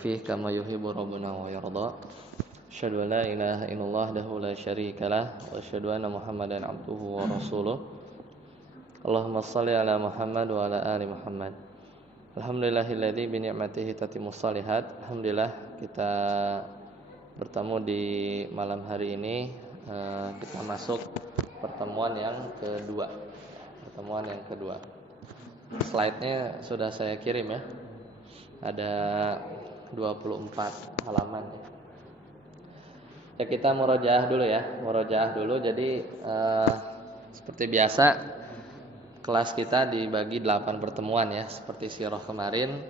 فيه كما يحب ربنا ويرضى أشهد أن لا إله إلا الله وحده لا شريك له وأشهد أن محمدا عبده ورسوله اللهم صل على محمد وعلى آل Muhammad. Alhamdulillahilladzi bi ni'matihi tatimmus shalihat. Alhamdulillah kita bertemu di malam hari ini. Kita masuk pertemuan yang kedua. Slide-nya sudah saya kirim ya. Ada 24 halaman ya. Ya kita murojaah dulu. Jadi seperti biasa kelas kita dibagi 8 pertemuan ya, seperti sirah kemarin.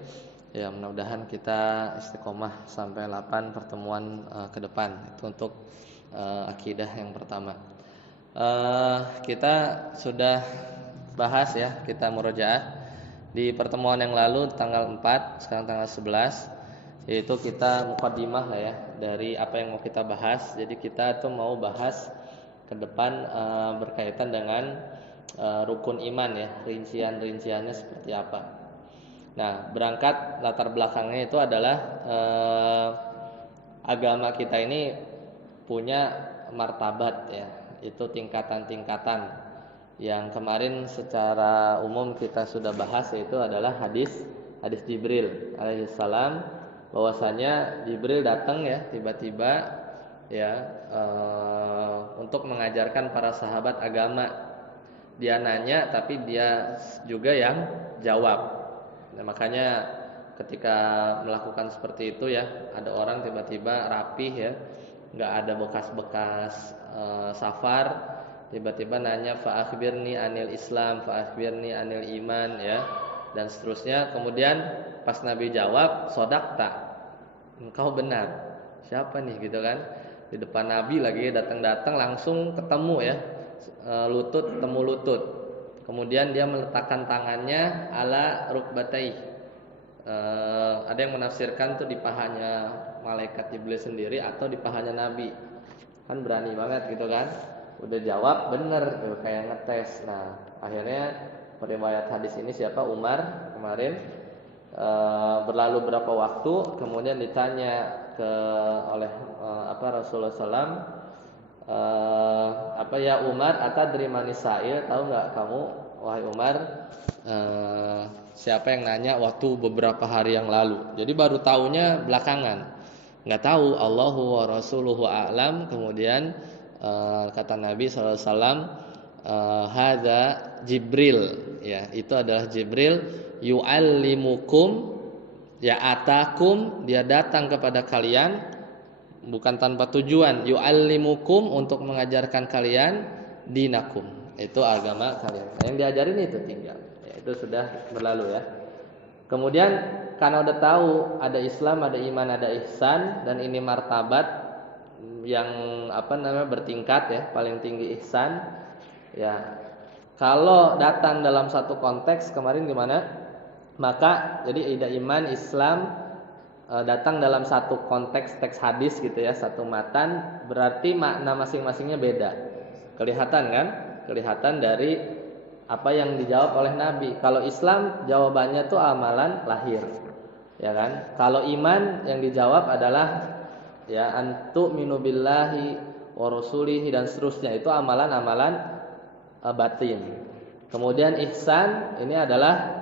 Ya mudah-mudahan kita istiqomah sampai 8 pertemuan ke depan. Itu untuk akidah yang pertama. Kita sudah bahas ya, kita murojaah di pertemuan yang lalu tanggal 4, sekarang tanggal 11, yaitu kita muqaddimah lah ya dari apa yang mau kita bahas. Jadi kita tuh mau bahas ke depan berkaitan dengan rukun iman ya, rinciannya seperti apa. Nah, berangkat latar belakangnya itu adalah agama kita ini punya martabat ya, itu tingkatan-tingkatan. Yang kemarin secara umum kita sudah bahas, yaitu adalah hadis Jibril alaihissalam, bahwasanya Jibril datang ya tiba-tiba ya untuk mengajarkan para sahabat agama. Dia nanya tapi dia juga yang jawab. Nah, makanya ketika melakukan seperti itu ya, ada orang tiba-tiba rapih ya, nggak ada bekas-bekas safar, tiba-tiba nanya fa akhbirni anil Islam, fa akhbirni anil iman ya, dan seterusnya. Kemudian pas Nabi jawab, sodakta, engkau benar. Siapa nih gitu kan? Di depan Nabi lagi datang langsung ketemu ya, lutut temu lutut. Kemudian dia meletakkan tangannya ala rukbatai. Ada yang menafsirkan tuh di pahanya malaikat Jibril sendiri atau di pahanya Nabi. Kan berani banget gitu kan? Udah jawab bener, kayak ngetes. Nah, akhirnya periwayat hadis ini siapa? Umar kemarin. Berlalu berapa waktu, kemudian ditanya oleh Rasulullah SAW, ya Umar, atadri manis sa'il, tahu nggak kamu wahai Umar siapa yang nanya waktu beberapa hari yang lalu? Jadi baru tahunya belakangan, nggak tahu. Allahu wa rasuluhu a'lam. Kemudian kata Nabi SAW, hadza Jibril ya, itu adalah Jibril, yu'allimukum ya, atakum, dia datang kepada kalian bukan tanpa tujuan, yu'allimukum, untuk mengajarkan kalian dinakum, itu agama kalian. Yang diajarin itu tinggal ya, itu sudah berlalu ya. Kemudian karena udah tahu ada Islam, ada iman, ada ihsan, dan ini martabat yang bertingkat ya, paling tinggi ihsan ya. Kalau datang dalam satu konteks kemarin gimana? Maka jadi ada iman, Islam datang dalam satu konteks teks hadis gitu ya, satu matan, berarti makna masing-masingnya beda. Kelihatan kan? Kelihatan dari apa yang dijawab oleh Nabi. Kalau Islam jawabannya tuh amalan lahir, ya kan? Kalau iman yang dijawab adalah ya antu'minu billahi wa rasulihi dan seterusnya, itu amalan-amalan batin. Kemudian ihsan ini adalah,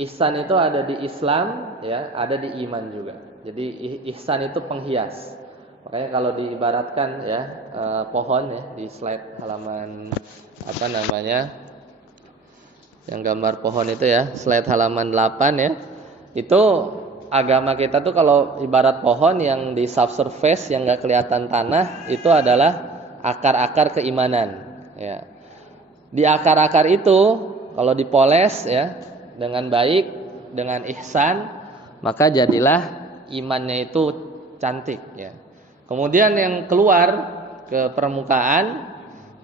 ihsan itu ada di Islam ya, ada di iman juga. Jadi ihsan itu penghias. Makanya kalau diibaratkan ya pohon ya, di slide halaman yang gambar pohon itu ya, slide halaman 8 ya. Itu agama kita tuh kalau ibarat pohon yang di subsurface, yang enggak kelihatan tanah, itu adalah akar-akar keimanan ya. Di akar-akar itu kalau dipoles ya dengan baik, dengan ihsan, maka jadilah imannya itu cantik ya. Kemudian yang keluar ke permukaan,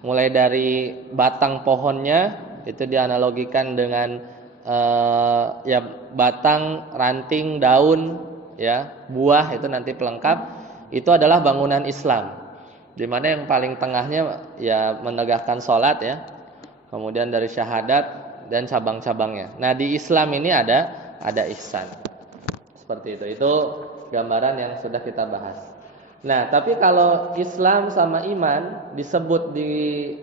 mulai dari batang pohonnya, itu dianalogikan dengan ya batang, ranting, daun ya, buah, itu nanti pelengkap. Itu adalah bangunan Islam, di mana yang paling tengahnya ya menegakkan sholat ya, kemudian dari syahadat dan cabang-cabangnya. Nah, di Islam ini ada ihsan. Seperti itu. Itu gambaran yang sudah kita bahas. Nah, tapi kalau Islam sama iman disebut di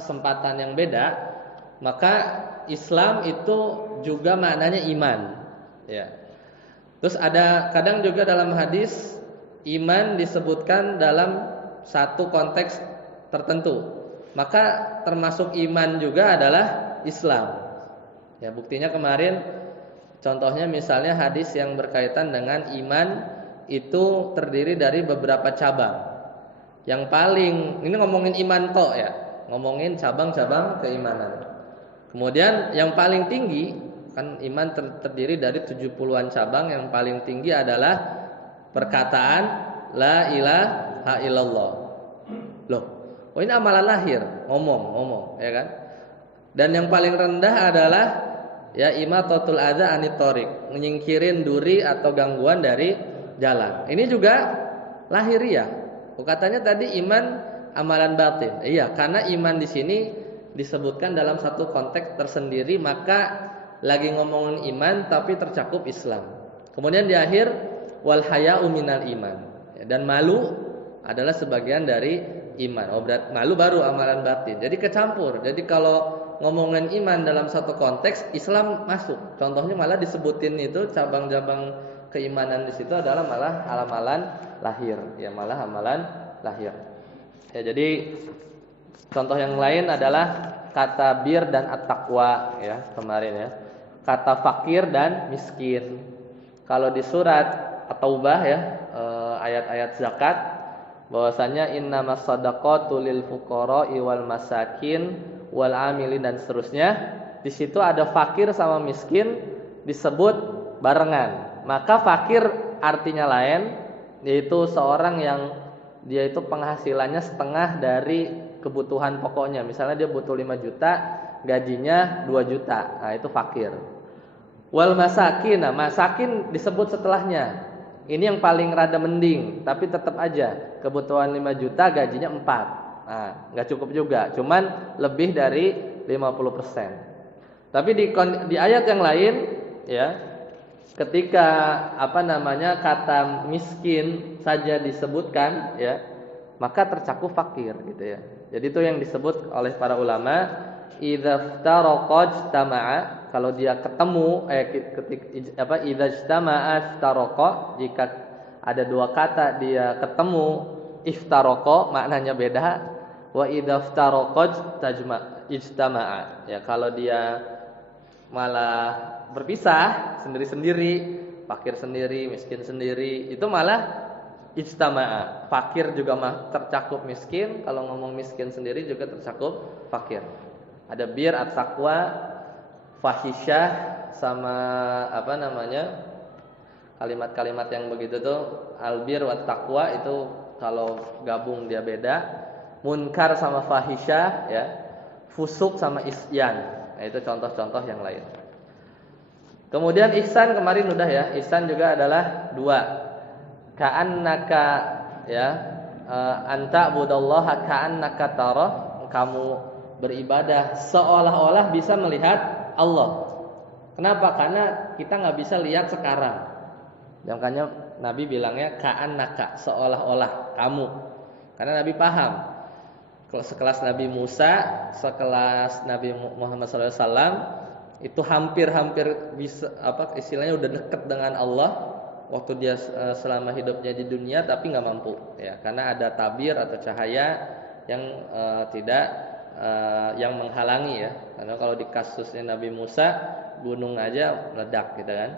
kesempatan yang beda, maka Islam itu juga maknanya iman, ya. Terus ada kadang juga dalam hadis iman disebutkan dalam satu konteks tertentu. Maka termasuk iman juga adalah Islam. Ya, buktinya kemarin contohnya misalnya hadis yang berkaitan dengan iman itu terdiri dari beberapa cabang. Yang paling ini ngomongin iman tok ya, ngomongin cabang-cabang keimanan. Kemudian yang paling tinggi kan iman terdiri dari 70-an cabang, yang paling tinggi adalah perkataan la ilaha illallah. Loh, oh ini amalan lahir, ngomong ya kan? Dan yang paling rendah adalah ya imatatul adza anit thoriq, menyingkirin duri atau gangguan dari jalan. Ini juga lahiriah. Katanya tadi iman amalan batin. Iya, karena iman di sini disebutkan dalam satu konteks tersendiri, maka lagi ngomongin iman tapi tercakup Islam. Kemudian di akhir wal haya'u minal iman. Dan malu adalah sebagian dari iman. Oh, berarti malu baru amalan batin. Jadi kecampur. Jadi kalau ngomongin iman dalam satu konteks, Islam masuk. Contohnya malah disebutin itu cabang-cabang keimanan di situ adalah malah amalan lahir. Ya, malah amalan lahir. Ya, jadi contoh yang lain adalah kata bir dan at-taqwa ya, kemarin ya. Kata fakir dan miskin. Kalau di surat At-Taubah ya, ayat-ayat zakat, bahwasanya innamas shadaqatu lil fuqara'i wal masakin wal amilin dan seterusnya. Di situ ada fakir sama miskin disebut barengan. Maka fakir artinya lain, yaitu seorang yang dia itu penghasilannya setengah dari kebutuhan pokoknya. Misalnya dia butuh 5 juta, gajinya 2 juta. Nah, itu fakir. Wal masakin, nah masakin disebut setelahnya. Ini yang paling rada mending, tapi tetap aja kebutuhan 5 juta, gajinya 4. Nah, enggak cukup juga, cuman lebih dari 50%. Tapi di ayat yang lain ya, ketika kata miskin saja disebutkan ya, maka tercakup fakir gitu ya. Jadi itu yang disebut oleh para ulama idza ftaraqa ijtama'a, kalau dia ketemu idza ijtama'a iftaraqa, jika ada dua kata dia ketemu iftaraqa maknanya beda, wa idza ftaraqa ijtama'a ya, kalau dia malah berpisah sendiri-sendiri, fakir sendiri, miskin sendiri, itu malah ijtama'a. Fakir juga tercakup miskin, kalau ngomong miskin sendiri juga tercakup fakir. Ada bir, at-taqwa, fahisyah, sama kalimat-kalimat yang begitu tuh, al-bir wa taqwa, itu kalau gabung dia beda. Munkar sama fahisyah ya, fusuk sama isyan. Nah, itu contoh-contoh yang lain. Kemudian ihsan kemarin udah ya. Ihsan juga adalah 2. Ka'annaka ya, anta budallaha ka'annaka tarah, kamu beribadah seolah-olah bisa melihat Allah. Kenapa? Karena kita nggak bisa lihat sekarang. Makanya Nabi bilangnya ka'annaka, seolah-olah kamu. Karena Nabi paham. Kalau sekelas Nabi Musa, sekelas Nabi Muhammad SAW, itu hampir bisa istilahnya udah dekat dengan Allah waktu dia selama hidupnya di dunia, tapi nggak mampu ya, karena ada tabir atau cahaya yang yang menghalangi ya. Karena kalau di kasusnya Nabi Musa, gunung aja meledak gitu kan.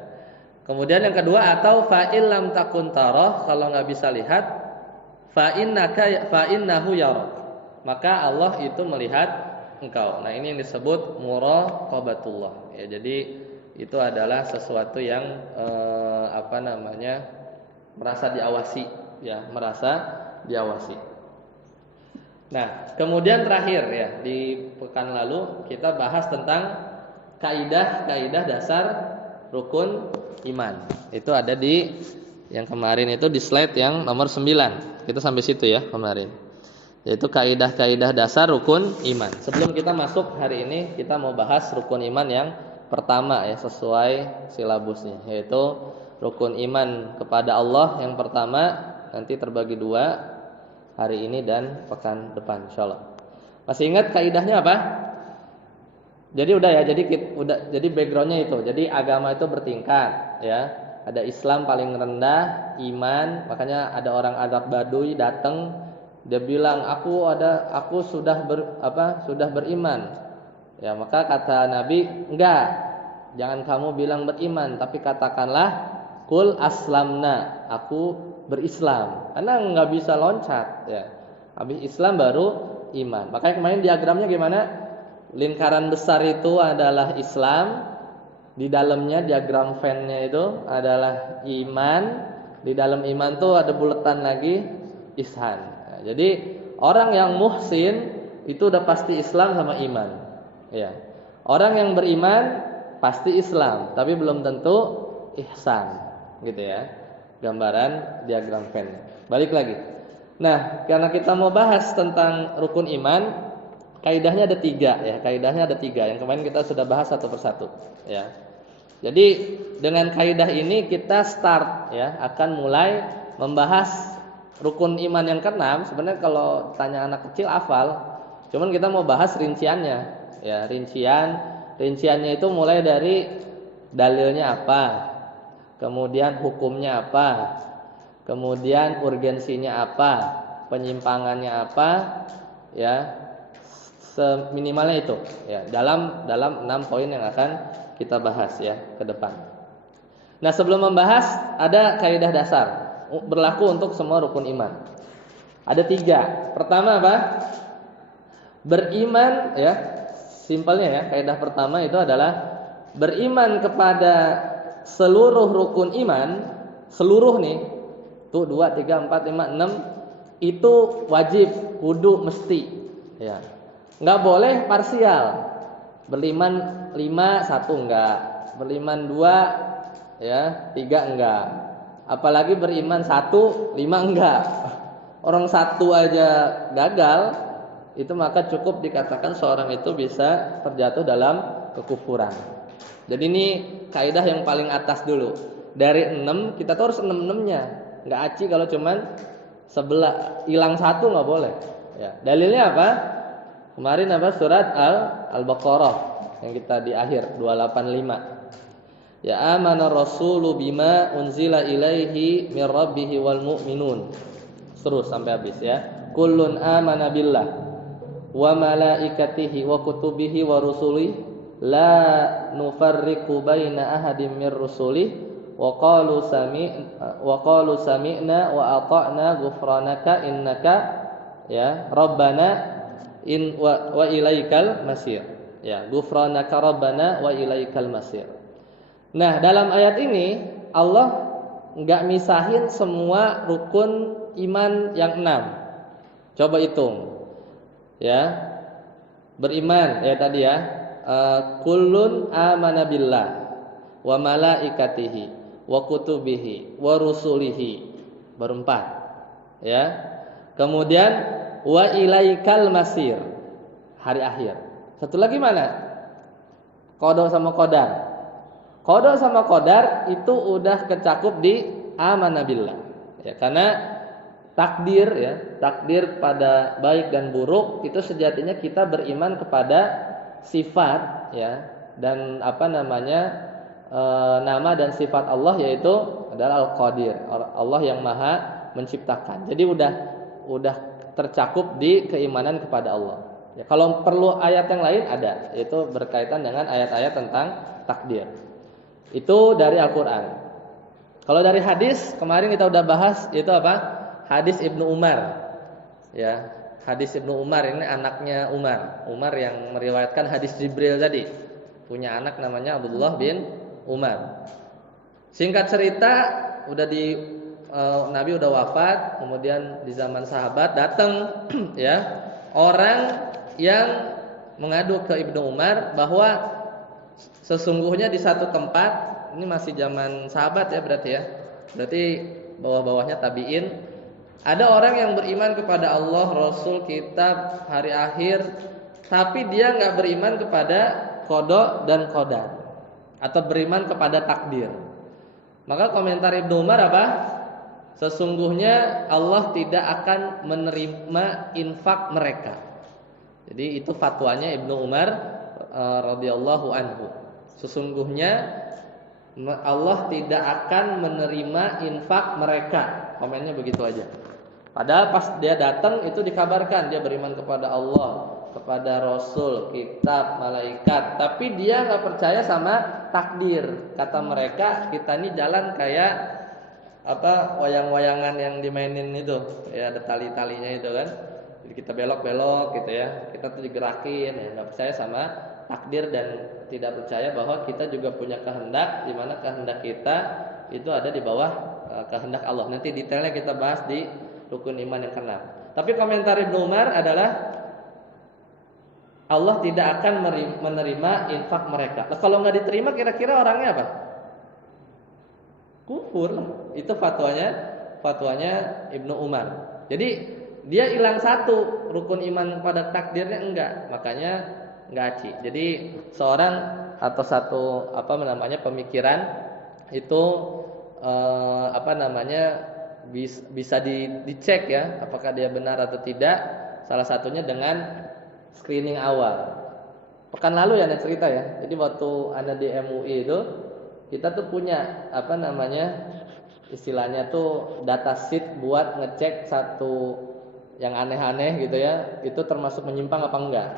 Kemudian yang kedua, atau fa'il lam takun tarah, kalau nggak bisa lihat, fa'innahu yarak, maka Allah itu melihat engkau. Nah, ini yang disebut muraqabatullah ya. Jadi itu adalah sesuatu yang merasa diawasi ya, merasa diawasi. Nah, kemudian terakhir ya, di pekan lalu kita bahas tentang kaidah dasar rukun iman. Itu ada di yang kemarin itu di slide yang nomor 9. Kita sampai situ ya kemarin. Yaitu kaidah dasar rukun iman. Sebelum kita masuk hari ini, kita mau bahas rukun iman yang pertama ya, sesuai silabusnya, yaitu rukun iman kepada Allah yang pertama nanti terbagi dua, hari ini dan pekan depan insyaallah. Masih ingat kaidahnya apa? Jadi udah ya, jadi backgroundnya itu. Jadi agama itu bertingkat ya. Ada Islam paling rendah, iman, makanya ada orang Arab Baduy datang, dia bilang aku sudah beriman. Ya, maka kata Nabi, enggak. Jangan kamu bilang beriman, tapi katakanlah qul aslamna, aku berislam. Karena enggak bisa loncat ya. Habis Islam baru iman. Makanya kemarin diagramnya gimana? Lingkaran besar itu adalah Islam, di dalamnya diagram Venn-nya itu adalah iman, di dalam iman tuh ada buletan lagi ihsan. Nah, jadi orang yang muhsin itu udah pasti Islam sama iman. Ya. Orang yang beriman pasti Islam, tapi belum tentu ihsan, gitu ya. Gambaran diagram Venn. Balik lagi. Nah, karena kita mau bahas tentang rukun iman, kaidahnya ada 3 ya. Kaidahnya ada 3 yang kemarin kita sudah bahas satu persatu ya. Jadi dengan kaidah ini kita start ya, akan mulai membahas rukun iman yang keenam. Sebenarnya kalau tanya anak kecil hafal, cuman kita mau bahas rinciannya ya. Rinciannya itu mulai dari dalilnya apa, kemudian hukumnya apa, kemudian urgensinya apa, penyimpangannya apa ya. Seminimalnya itu ya, dalam 6 poin yang akan kita bahas ya ke depan. Nah, sebelum membahas ada kaidah dasar berlaku untuk semua rukun iman. Ada 3. Pertama apa? Beriman ya. Simpelnya ya, kaidah pertama itu adalah beriman kepada seluruh rukun iman, seluruh nih. Tuh 2 3 4 5 6 itu wajib, kudu, mesti ya. Enggak boleh parsial. Beriman 5 1 enggak, beriman 2 ya, 3 enggak. Apalagi beriman 1 5 enggak. Orang 1 aja gagal, itu maka cukup dikatakan seorang itu bisa terjatuh dalam kekufuran. Jadi ini kaidah yang paling atas dulu. Dari 6 kita tuh harus 6-6-nya. Enggak aci kalau cuman sebelah hilang 1 enggak boleh. Ya, dalilnya apa? Kemarin apa, surat Al-Baqarah yang kita di akhir 285. Ya amana rasulu bima unzila ilaihi mir rabbihi wal mu'minun. Terus sampai habis ya. Kullun amana billah wa malaikatihi wa kutubihi wa rusulihi la nufarriqu baina ahadin mir rusulihi wa qalu sami'na wa ata'na ghufranaka innaka ya rabbana wa ilaikal masir. Ya, ghufranaka rabbana wa ilaikal masir. Nah, dalam ayat ini Allah enggak misahin semua rukun iman yang 6. Coba hitung. Ya. Beriman ya tadi ya. Kullun amana billah wa malaikatihi wa kutubihi wa rusulihi. Baru 4. Ya. Kemudian wa ilaikal masir, hari akhir. Satu lagi mana? Qada sama qadar. Qada sama qadar itu udah kecakup di amanah billah. Ya, karena takdir ya, takdir pada baik dan buruk itu sejatinya kita beriman kepada sifat ya, dan nama dan sifat Allah, yaitu adalah Al-Qadir, Allah yang Maha menciptakan. Jadi udah tercakup di keimanan kepada Allah. Ya, kalau perlu ayat yang lain ada, yaitu berkaitan dengan ayat-ayat tentang takdir. Itu dari Al-Qur'an. Kalau dari hadis, kemarin kita udah bahas itu apa? Hadis Ibnu Umar. Ya, hadis Ibnu Umar ini anaknya Umar. Umar yang meriwayatkan hadis Jibril tadi. Punya anak namanya Abdullah bin Umar. Singkat cerita, Nabi udah wafat, kemudian di zaman sahabat datang ya orang yang mengadu ke Ibnu Umar bahwa sesungguhnya di satu tempat, ini masih zaman sahabat ya berarti bawah-bawahnya tabi'in, ada orang yang beriman kepada Allah, Rasul, kitab, hari akhir, tapi dia nggak beriman kepada qada dan qadar. atau beriman kepada takdir. Maka komentar Ibnu Umar apa? Sesungguhnya Allah tidak akan menerima infak mereka. Jadi itu fatwanya Ibnu Umar radhiyallahu anhu. Sesungguhnya Allah tidak akan menerima infak mereka. Komennya begitu aja. Padahal pas dia datang itu dikabarkan dia beriman kepada Allah, kepada Rasul, kitab, malaikat, tapi dia nggak percaya sama takdir. Kata mereka, kita ini jalan kayak apa, wayang-wayangan yang dimainin itu, ya ada tali-talinya itu kan. Jadi kita belok-belok gitu ya, kita tuh digerakin, ya nggak percaya sama takdir dan tidak percaya bahwa kita juga punya kehendak, di mana kehendak kita itu ada di bawah kehendak Allah. Nanti detailnya kita bahas di rukun iman yang keenam. Tapi komentar Ibnu Umar adalah Allah tidak akan menerima infak mereka. Nah, kalau nggak diterima kira-kira orangnya apa? Kufur. Itu fatwanya Ibnu Umar. Jadi dia hilang satu, rukun iman pada takdirnya enggak. Makanya enggak aci. Jadi seorang atau satu pemikiran itu bisa dicek ya, apakah dia benar atau tidak. Salah satunya dengan screening awal. Pekan lalu ya ada cerita ya. Jadi waktu ada di MUI itu kita tuh punya istilahnya tuh data sheet buat ngecek satu yang aneh-aneh gitu ya, itu termasuk menyimpang apa enggak.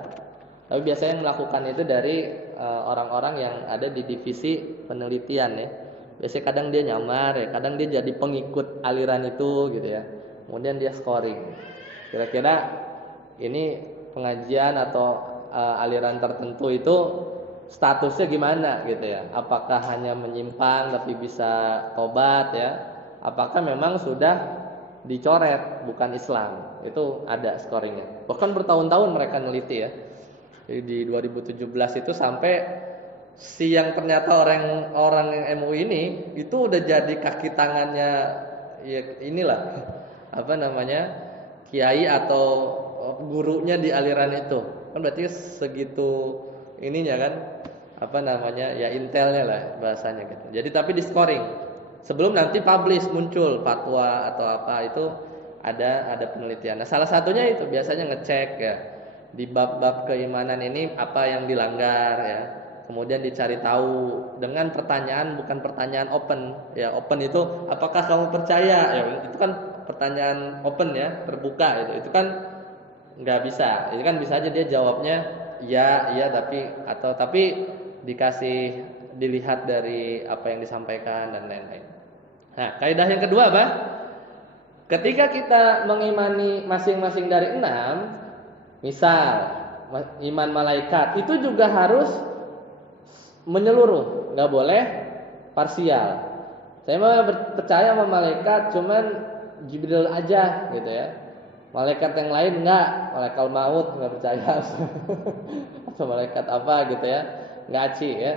Tapi biasanya melakukan itu dari orang-orang yang ada di divisi penelitian ya. Biasanya kadang dia nyamar ya, kadang dia jadi pengikut aliran itu gitu ya. Kemudian dia scoring. Kira-kira ini pengajian atau aliran tertentu itu statusnya gimana gitu ya? Apakah hanya menyimpang tapi bisa tobat ya? Apakah memang sudah dicoret bukan Islam? Itu ada scoringnya. Bahkan bertahun-tahun mereka neliti ya. Jadi di 2017 itu sampai si yang ternyata orang yang MUI ini itu udah jadi kaki tangannya ya inilah kiai atau gurunya di aliran itu. Kan berarti segitu ininya kan ya intelnya lah bahasanya gitu. Jadi tapi di scoring sebelum nanti publish muncul fatwa atau apa itu ada penelitian. Nah, salah satunya itu biasanya ngecek ya di bab-bab keimanan ini apa yang dilanggar ya. Kemudian dicari tahu dengan pertanyaan, bukan pertanyaan open ya. Open itu apakah kamu percaya ya, itu kan pertanyaan open ya, terbuka itu kan nggak bisa. Itu kan bisa aja dia jawabnya iya tapi dikasih dilihat dari apa yang disampaikan dan lain-lain. Nah, kaidah yang kedua apa? Ketika kita mengimani masing-masing dari 6, misal iman malaikat, itu juga harus menyeluruh, nggak boleh parsial. Saya mah percaya sama malaikat, cuman Jibril aja gitu ya. Malaikat yang lain enggak, malaikat maut enggak percaya. Atau malaikat apa gitu ya. Enggak aci ya.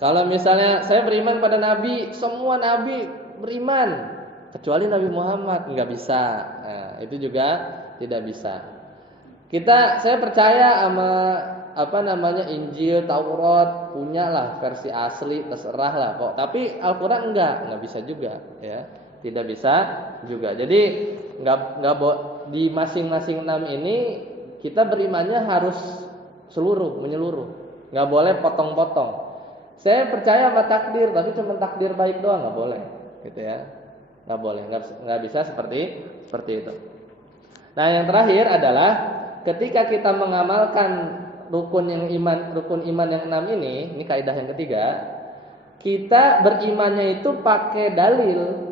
Kalau misalnya saya beriman pada nabi, semua nabi beriman kecuali Nabi Muhammad, enggak bisa. Nah, itu juga tidak bisa. Saya percaya sama Injil, Taurat, punyalah versi asli, terserah lah kok. Tapi Al-Qur'an enggak bisa juga ya. Tidak bisa juga. Jadi enggak di masing-masing 6 ini kita berimannya harus menyeluruh. Enggak boleh potong-potong. Saya percaya sama takdir, tapi cuma takdir baik doang, enggak boleh. Gitu ya. Enggak boleh, enggak bisa seperti itu. Nah, yang terakhir adalah ketika kita mengamalkan rukun iman yang 6 ini kaidah yang ketiga, kita berimannya itu pakai dalil,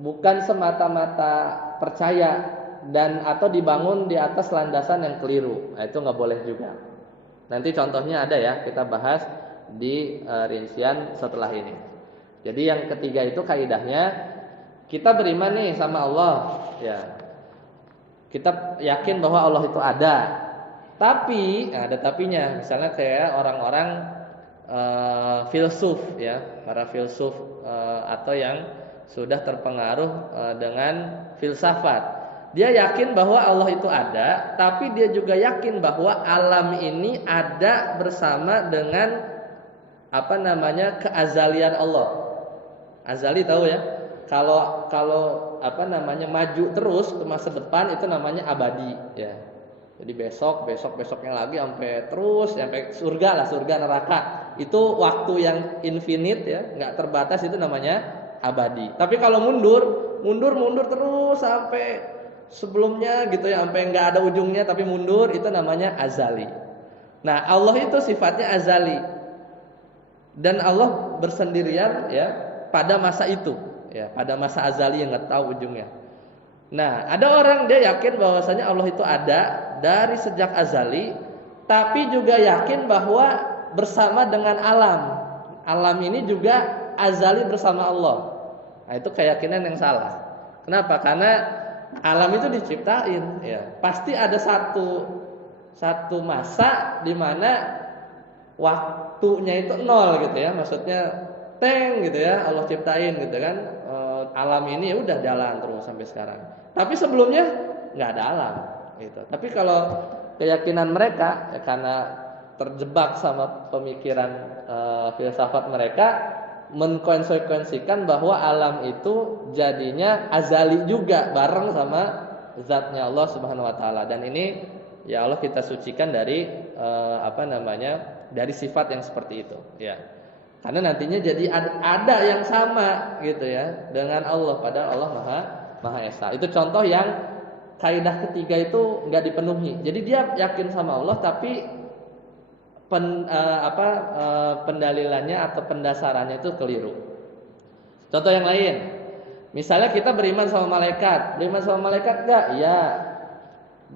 bukan semata-mata percaya dan atau dibangun di atas landasan yang keliru. Nah, itu nggak boleh juga. Nanti contohnya ada ya, kita bahas di rincian setelah ini. Jadi yang ketiga itu kaidahnya, kita beriman nih sama Allah ya. Kita yakin bahwa Allah itu ada. Tapi ada tapinya. Misalnya kayak orang-orang filsuf ya, para filsuf atau yang sudah terpengaruh dengan filsafat. Dia yakin bahwa Allah itu ada, tapi dia juga yakin bahwa alam ini ada bersama dengan apa namanya keazalian Allah. Azali tahu ya? Kalau apa namanya maju terus ke masa depan itu namanya abadi ya. Jadi besoknya lagi sampai terus sampai surga lah, surga neraka. Itu waktu yang infinite ya, nggak terbatas, itu namanya abadi. Tapi kalau mundur terus sampai sebelumnya gitu ya, sampai nggak ada ujungnya tapi mundur, itu namanya azali. Nah, Allah itu sifatnya azali. Dan Allah bersendirian ya pada masa itu ya, pada masa azali yang nggak tahu ujungnya. Nah, ada orang dia yakin bahwasanya Allah itu ada dari sejak azali, tapi juga yakin bahwa bersama dengan alam. Alam ini juga azali bersama Allah. Nah, itu keyakinan yang salah. Kenapa? Karena alam itu diciptain ya. Pasti ada satu masa di mana waktunya itu nol gitu ya. Maksudnya teng gitu ya, Allah ciptain gitu kan. Alam ini udah jalan terus sampai sekarang. Tapi sebelumnya nggak ada alam gitu. Tapi kalau keyakinan mereka ya, karena terjebak sama pemikiran filsafat mereka, mengkonsekuensikan bahwa alam itu jadinya azali juga bareng sama zatnya Allah Subhanahu wa taala. Dan ini ya Allah kita sucikan dari dari sifat yang seperti itu ya. Karena nantinya jadi ada yang sama gitu ya dengan Allah, padahal Allah Maha Esa. Itu contoh yang kaidah ketiga itu nggak dipenuhi. Jadi dia yakin sama Allah tapi pendalilannya atau pendasarannya itu keliru. Contoh yang lain, misalnya kita beriman sama malaikat enggak? Iya.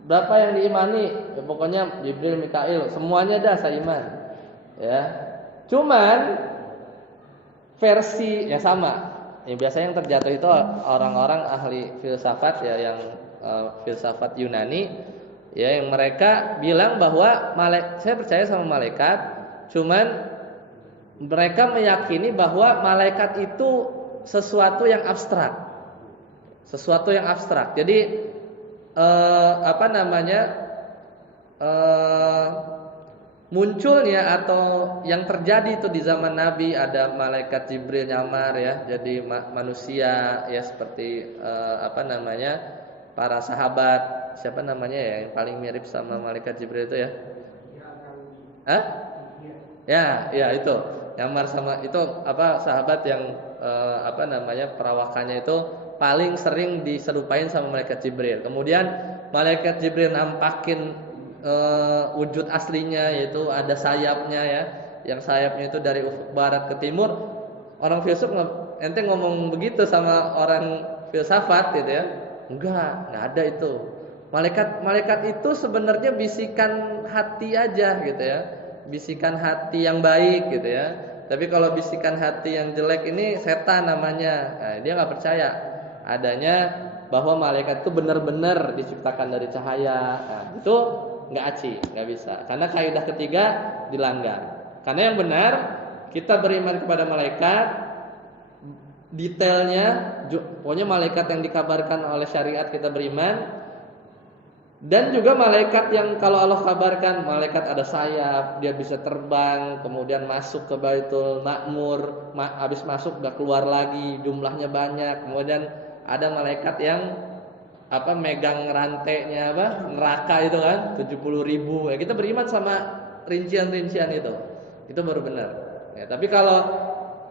Berapa yang diimani? Ya, pokoknya Jibril, Mikail, semuanya dah saya iman. Ya. Cuman versi ya sama. Ya, biasanya yang terjatuh itu orang-orang ahli filsafat ya, yang filsafat Yunani ya, yang mereka bilang bahwa saya percaya sama malaikat, cuman mereka meyakini bahwa malaikat itu sesuatu yang abstrak. Jadi munculnya atau yang terjadi itu di zaman Nabi, ada malaikat Jibril nyamar ya jadi manusia ya, seperti para sahabat, siapa namanya ya yang paling mirip sama malaikat Jibril itu ya? Ya itu nyamar sama itu sahabat yang perawakannya itu paling sering diserupain sama malaikat Jibril. Kemudian malaikat Jibril nampakin wujud aslinya, yaitu ada sayapnya ya, yang sayapnya itu dari ufuk barat ke timur. Orang filsuf ente ngomong begitu sama orang filsafat gitu ya? Enggak ada itu. Malaikat itu sebenarnya bisikan hati aja gitu ya, bisikan hati yang baik gitu ya. Tapi kalau bisikan hati yang jelek ini setan namanya. Nah, dia nggak percaya adanya bahwa malaikat itu benar-benar diciptakan dari cahaya. Nah, itu nggak bisa. Karena kaidah ketiga dilanggar. Karena yang benar kita beriman kepada malaikat, detailnya pokoknya malaikat yang dikabarkan oleh syariat kita beriman. Dan juga malaikat yang kalau Allah kabarkan, malaikat ada sayap, dia bisa terbang, kemudian masuk ke Baitul Ma'mur, habis masuk gak keluar lagi, jumlahnya banyak. Kemudian ada malaikat yang megang rantainya neraka itu kan 70.000. Ya, kita beriman sama rincian-rincian itu baru benar ya. Tapi kalau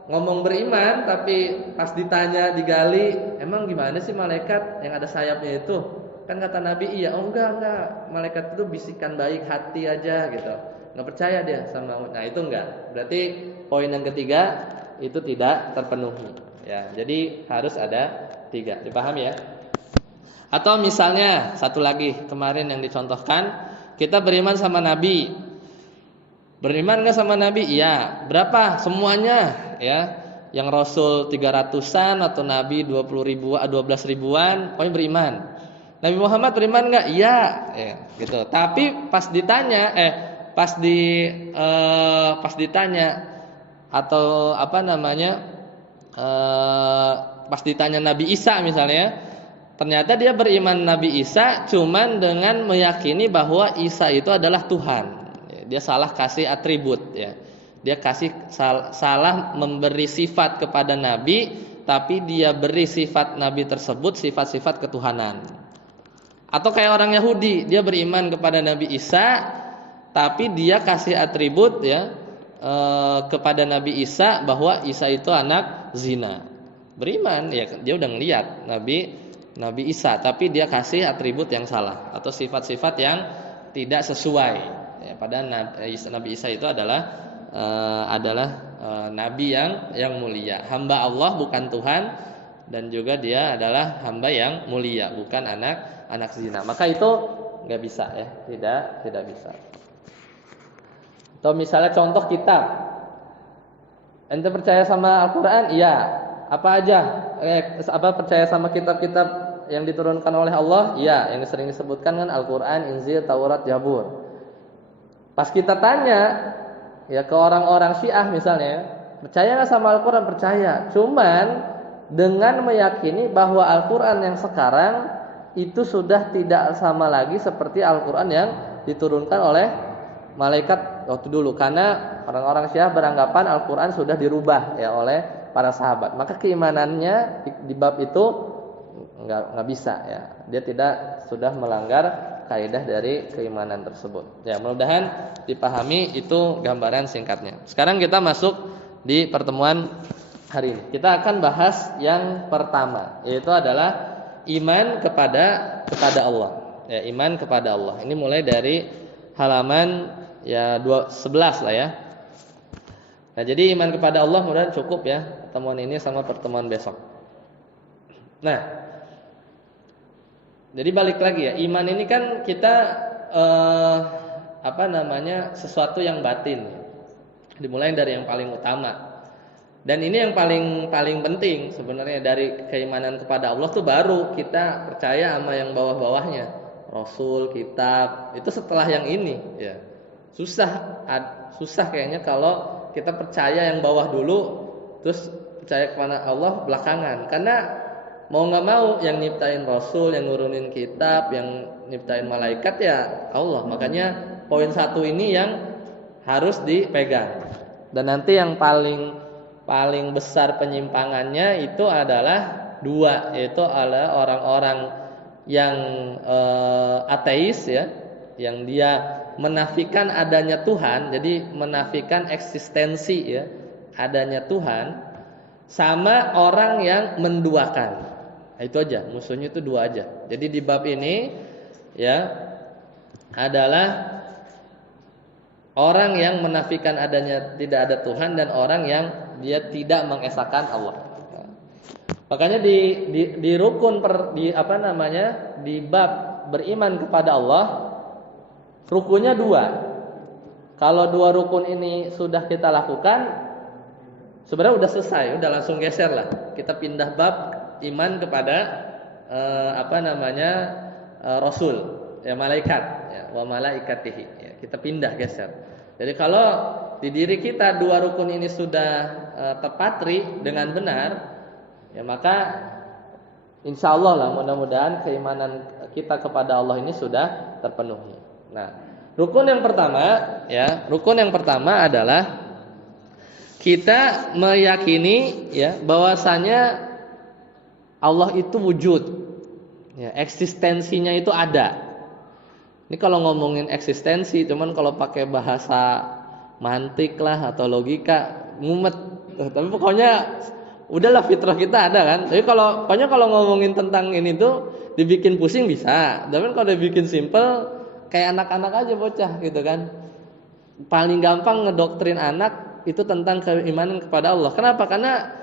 ngomong beriman tapi pas ditanya digali, emang gimana sih malaikat yang ada sayapnya itu? Kan kata Nabi iya, enggak, malaikat itu bisikan baik hati aja gitu. Nggak percaya dia sama. Nah itu enggak. Berarti poin yang ketiga itu tidak terpenuhi ya. Jadi harus ada 3. Dipahami ya? Atau misalnya satu lagi kemarin yang dicontohkan, kita beriman sama Nabi. Beriman nggak sama Nabi? Iya. Berapa? Semuanya ya. Yang Rasul 300-an atau Nabi 12.000-an, pokoknya beriman. Nabi Muhammad beriman nggak? Iya. Ya, gitu. Tapi pas ditanya atau pas ditanya Nabi Isa misalnya, ternyata dia beriman Nabi Isa cuman dengan meyakini bahwa Isa itu adalah Tuhan. Dia salah kasih atribut ya. Dia salah memberi sifat kepada nabi, tapi dia beri sifat nabi tersebut sifat-sifat ketuhanan. Atau kayak orang Yahudi, dia beriman kepada Nabi Isa, tapi dia kasih atribut ya kepada Nabi Isa bahwa Isa itu anak zina. Beriman ya, dia udah ngelihat Nabi Isa, tapi dia kasih atribut yang salah atau sifat-sifat yang tidak sesuai. Ya, padahal Nabi Isa itu adalah nabi yang mulia, hamba Allah bukan Tuhan, dan juga dia adalah hamba yang mulia, bukan anak zina. Maka itu nggak bisa ya, tidak bisa. Atau misalnya contoh kitab, ente percaya sama Al-Quran? Iya. Apa aja? Percaya sama kitab-kitab yang diturunkan oleh Allah? Iya. Yang sering disebutkan kan Al-Quran, Injil, Taurat, Zabur. Pas kita tanya ya ke orang-orang Syiah misalnya, percaya nggak sama Al-Quran? Percaya. Cuman dengan meyakini bahwa Al-Quran yang sekarang itu sudah tidak sama lagi seperti Al-Quran yang diturunkan oleh malaikat waktu dulu, karena orang-orang Syiah beranggapan Al-Quran sudah dirubah ya oleh para sahabat. Maka keimanannya di bab itu nggak bisa ya, dia sudah melanggar kaidah dari keimanan tersebut. Ya, mudah-mudahan dipahami, itu gambaran singkatnya. Sekarang kita masuk di pertemuan hari ini. Kita akan bahas yang pertama, yaitu adalah iman kepada Allah. Ya, iman kepada Allah. Ini mulai dari halaman ya 11 lah ya. Nah, jadi iman kepada Allah mudah-mudahan cukup ya pertemuan ini sama pertemuan besok. Nah, jadi balik lagi ya, iman ini kan kita sesuatu yang batin. Dimulai dari yang paling utama. Dan ini yang paling penting sebenarnya dari keimanan kepada Allah tuh, baru kita percaya sama yang bawah-bawahnya. Rasul, kitab, itu setelah yang ini ya. Susah kayaknya kalau kita percaya yang bawah dulu terus percaya kepada Allah belakangan. Karena mau nggak mau yang nyiptain Rasul, yang nurunin kitab, yang nyiptain malaikat ya Allah. Makanya poin 1 ini yang harus dipegang. Dan nanti yang paling besar penyimpangannya itu adalah 2, yaitu adalah orang-orang yang ateis ya, yang dia menafikan adanya Tuhan, jadi menafikan eksistensi ya adanya Tuhan, sama orang yang menduakan. Nah, itu aja, musuhnya itu 2 aja. Jadi di bab ini ya adalah orang yang menafikan adanya tidak ada Tuhan dan orang yang dia tidak mengesahkan Allah. Makanya di rukun di bab beriman kepada Allah, rukunnya 2. Kalau 2 rukun ini sudah kita lakukan, sebenarnya udah selesai, udah langsung geser lah. Kita pindah bab iman kepada Rasul, ya malaikat, ya wa malaikatihi. Ya, kita pindah geser. Jadi kalau di diri kita 2 rukun ini sudah terpatri dengan benar, ya maka insya Allah lah, mudah-mudahan keimanan kita kepada Allah ini sudah terpenuhi. Nah, rukun yang pertama adalah kita meyakini ya bahwasanya Allah itu wujud. Ya, eksistensinya itu ada. Ini kalau ngomongin eksistensi, cuman kalau pakai bahasa mantik lah atau logika ngumet. Tapi pokoknya udahlah, fitrah kita ada kan. Tapi kalau ngomongin tentang ini tuh dibikin pusing bisa. Tapi kalau dibikin simple kayak anak-anak aja, bocah gitu kan. Paling gampang ngedoktrin anak itu tentang keimanan kepada Allah. Kenapa? Karena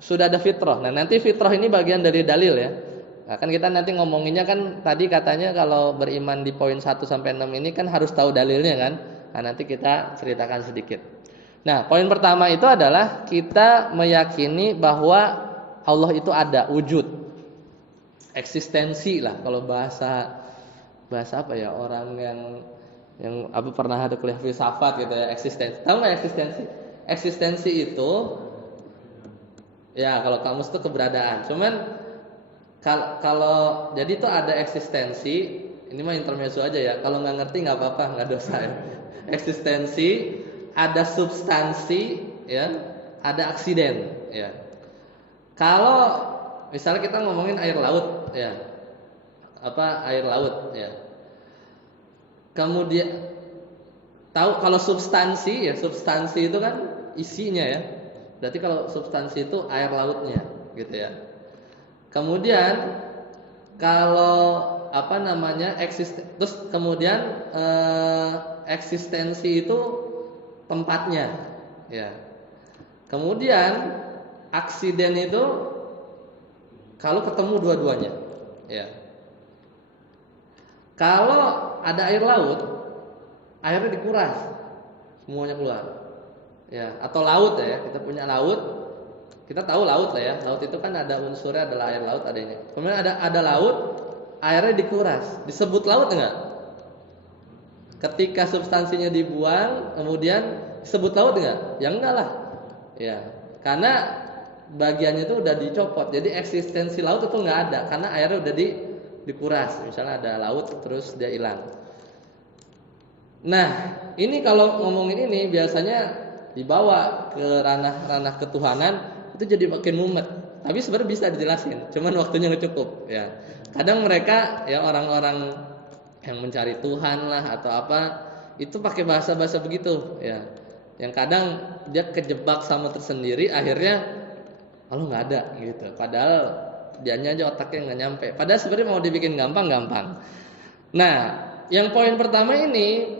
sudah ada fitrah. Nah, nanti fitrah ini bagian dari dalil ya. Nah, kan kita nanti ngomonginnya kan tadi katanya kalau beriman di poin 1 sampai 6 ini kan harus tahu dalilnya kan. Nah, nanti kita ceritakan sedikit. Nah, poin pertama itu adalah kita meyakini bahwa Allah itu ada, wujud. Eksistensi lah kalau bahasa apa ya, orang yang pernah ada kuliah filsafat gitu ya, eksistensi. Tahu enggak eksistensi? Eksistensi itu ya kalau kamus itu keberadaan. Cuman kalau jadi itu ada eksistensi, ini mah intermezzo aja ya. Kalau nggak ngerti nggak apa-apa, nggak dosa ya. Eksistensi, ada substansi, ya, ada aksiden, ya. Kalau misalnya kita ngomongin air laut, ya, air laut, ya. Kemudian tahu kalau substansi, ya, substansi itu kan isinya, ya. Berarti kalau substansi itu air lautnya, gitu ya. Kemudian kalau terus kemudian eksistensi itu tempatnya, ya. Kemudian aksiden itu kalau ketemu dua-duanya, ya. Kalau ada air laut, airnya dikuras, semuanya keluar, ya. Atau laut, ya, kita punya laut, kita tahu laut lah, ya. Laut itu kan ada unsurnya adalah air laut adanya. Kemudian ada laut, airnya dikuras, disebut laut enggak? Ketika substansinya dibuang, kemudian disebut laut enggak? Ya enggak lah, ya. Karena bagiannya itu udah dicopot, jadi eksistensi laut itu enggak ada, karena airnya udah dikuras. Misalnya ada laut terus dia hilang. Nah, ini kalau ngomongin ini biasanya dibawa ke ranah ketuhanan, itu jadi makin mumet. Tapi sebenarnya bisa dijelasin, cuman waktunya nggak cukup, ya. Kadang mereka, ya, orang-orang yang mencari Tuhan lah atau apa, itu pakai bahasa-bahasa begitu, ya. Yang kadang dia kejebak sama tersendiri, akhirnya Allah nggak ada gitu. Padahal dianya aja otaknya nggak nyampe. Padahal sebenarnya mau dibikin gampang. Nah, yang poin pertama ini,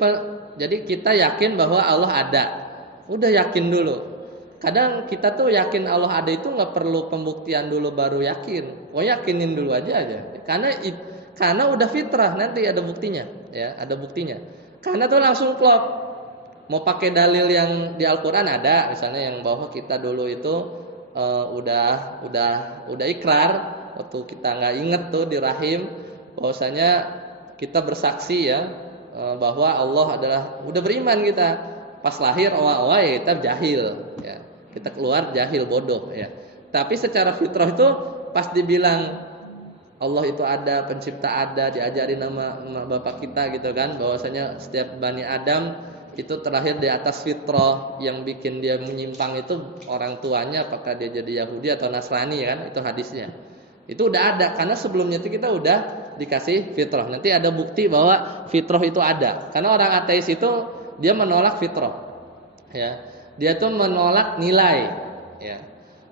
jadi kita yakin bahwa Allah ada. Udah yakin dulu. Kadang kita tuh yakin Allah ada itu nggak perlu pembuktian dulu baru yakin. Yakinin dulu aja. Karena udah fitrah, nanti ada buktinya, ya, ada buktinya. Karena tuh langsung klop. Mau pakai dalil yang di Al-Qur'an ada, misalnya yang bahwa kita dulu itu udah ikrar waktu kita nggak inget tuh di rahim, bahwasanya kita bersaksi, ya, bahwa Allah adalah, udah beriman kita. Pas lahir awal-awal ya kita jahil, ya. Kita keluar jahil, bodoh, ya. Tapi secara fitrah itu pas dibilang Allah itu ada, pencipta ada, diajarin nama bapak kita gitu kan, bahwasanya setiap Bani Adam itu terlahir di atas fitrah. Yang bikin dia menyimpang itu orang tuanya, apakah dia jadi Yahudi atau Nasrani, kan, itu hadisnya. Itu udah ada, karena sebelumnya itu kita udah dikasih fitrah. Nanti ada bukti bahwa fitrah itu ada. Karena orang ateis itu dia menolak fitrah, ya. Dia tuh menolak nilai, ya.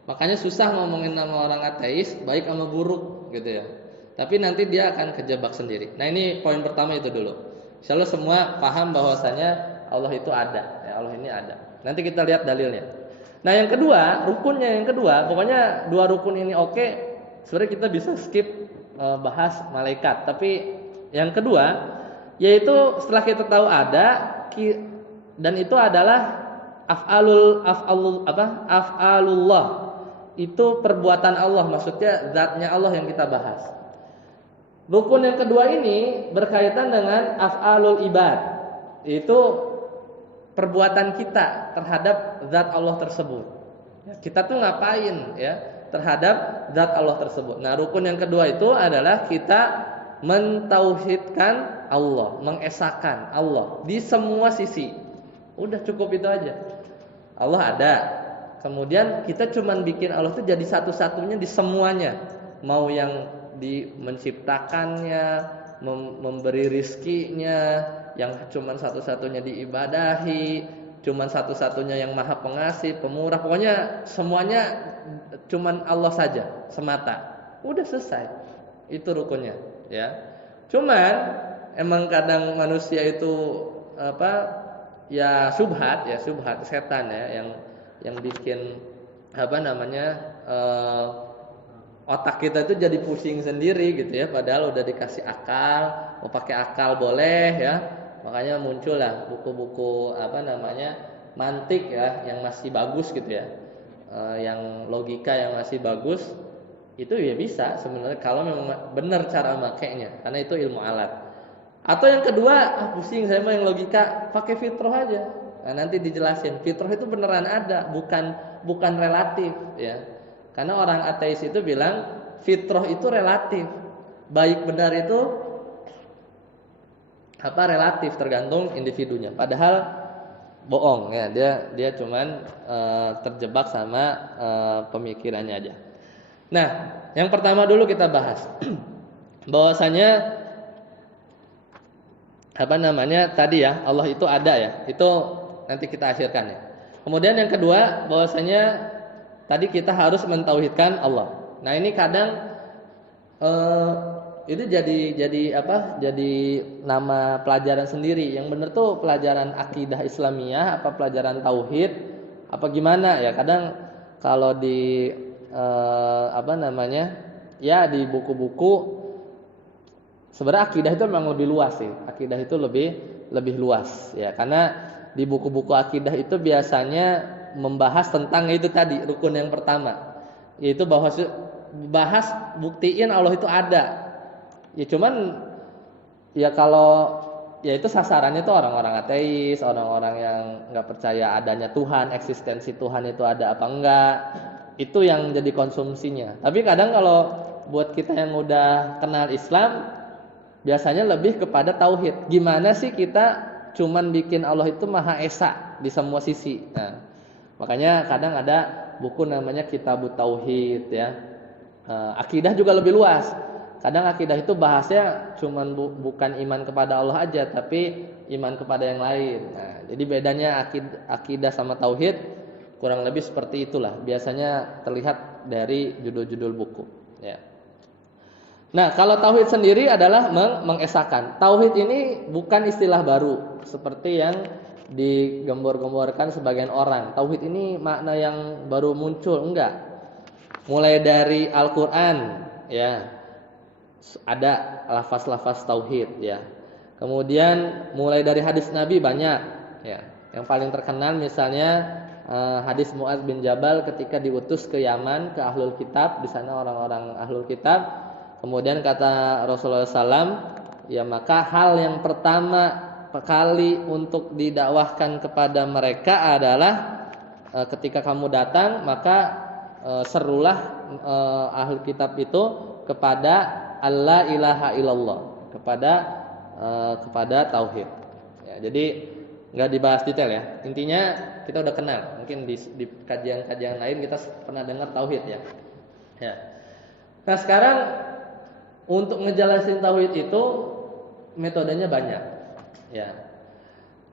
Makanya susah ngomongin nama orang ateis, baik sama buruk, gitu ya. Tapi nanti dia akan kejebak sendiri. Nah, ini poin pertama itu dulu. Insyaallah semua paham bahwasanya Allah itu ada, ya, Allah ini ada. Nanti kita lihat dalilnya. Nah, yang kedua, rukunnya yang kedua, pokoknya dua rukun ini oke. Sebenarnya kita bisa skip bahas malaikat. Tapi yang kedua, yaitu setelah kita tahu ada, dan itu adalah af'alullah. Itu perbuatan Allah, maksudnya zatnya Allah yang kita bahas. Rukun yang kedua ini berkaitan dengan af'alul ibad. Itu perbuatan kita terhadap zat Allah tersebut. Kita tuh ngapain, ya, terhadap zat Allah tersebut. Nah, rukun yang kedua itu adalah kita mentauhidkan Allah, mengesahkan Allah di semua sisi. Udah cukup itu aja. Allah ada. Kemudian kita cuman bikin Allah itu jadi satu-satunya di semuanya. Mau yang menciptakannya, memberi rizkinya, yang cuman satu-satunya diibadahi, cuman satu-satunya yang maha pengasih, pemurah. Pokoknya semuanya cuman Allah saja semata. Udah selesai. Itu rukunnya, ya. Cuman emang kadang manusia itu ya subhat setan, ya, yang bikin otak kita itu jadi pusing sendiri gitu, ya. Padahal udah dikasih akal, mau pakai akal boleh, ya. Makanya muncullah buku-buku mantik, ya, yang masih bagus gitu, ya. Yang logika yang masih bagus itu ya bisa sebenarnya kalau memang benar cara makainya, karena itu ilmu alat. Atau yang kedua, pusing saya mah yang logika, pakai fitrah aja. Nah, nanti dijelasin fitrah itu beneran ada, bukan relatif, ya. Karena orang ateis itu bilang fitrah itu relatif, baik benar itu relatif, tergantung individunya. Padahal bohong ya, dia cuman terjebak sama pemikirannya aja. Nah, yang pertama dulu kita bahas bahwasanya tadi ya, Allah itu ada ya. Itu nanti kita akhirkan ya. Kemudian yang kedua, bahwasanya tadi kita harus mentauhidkan Allah. Nah, ini kadang itu jadi nama pelajaran sendiri. Yang benar tuh pelajaran akidah Islamiyah apa pelajaran tauhid apa gimana ya? Kadang kalau di ya di buku-buku sebenarnya akidah itu memang lebih luas sih. Akidah itu lebih luas ya, karena di buku-buku akidah itu biasanya membahas tentang itu tadi rukun yang pertama, yaitu bahas buktiin Allah itu ada. Ya cuman ya kalau ya itu sasarannya tuh orang-orang ateis, orang-orang yang nggak percaya adanya Tuhan, eksistensi Tuhan itu ada apa enggak. Itu yang jadi konsumsinya. Tapi kadang kalau buat kita yang udah kenal Islam biasanya lebih kepada tauhid. Gimana sih kita cuman bikin Allah itu Maha Esa di semua sisi. Nah, makanya kadang ada buku namanya Kitabut Tauhid ya. Akidah juga lebih luas. Kadang akidah itu bahasnya cuman bukan iman kepada Allah aja, tapi iman kepada yang lain. Nah, jadi bedanya akidah sama tauhid kurang lebih seperti itulah. Biasanya terlihat dari judul-judul buku ya. Nah, kalau tauhid sendiri adalah mengesahkan. Tauhid ini bukan istilah baru seperti yang digembor-gemborkan sebagian orang. Tauhid ini makna yang baru muncul, enggak. Mulai dari Al-Qur'an ya. Ada lafaz-lafaz tauhid ya. Kemudian mulai dari hadis Nabi banyak ya. Yang paling terkenal misalnya hadis Mu'adz bin Jabal ketika diutus ke Yaman, ke Ahlul Kitab, di sana orang-orang Ahlul Kitab. Kemudian kata Rasulullah SAW, ya maka hal yang pertama kali untuk didakwahkan kepada mereka adalah ketika kamu datang maka serulah Ahlul Kitab itu kepada Allah ilaha illallah, kepada tauhid. Ya, jadi nggak dibahas detail ya. Intinya kita udah kenal. Mungkin di kajian-kajian lain kita pernah dengar tauhid ya. Ya. Nah sekarang untuk ngejelasin tauhid itu metodenya banyak. Ya.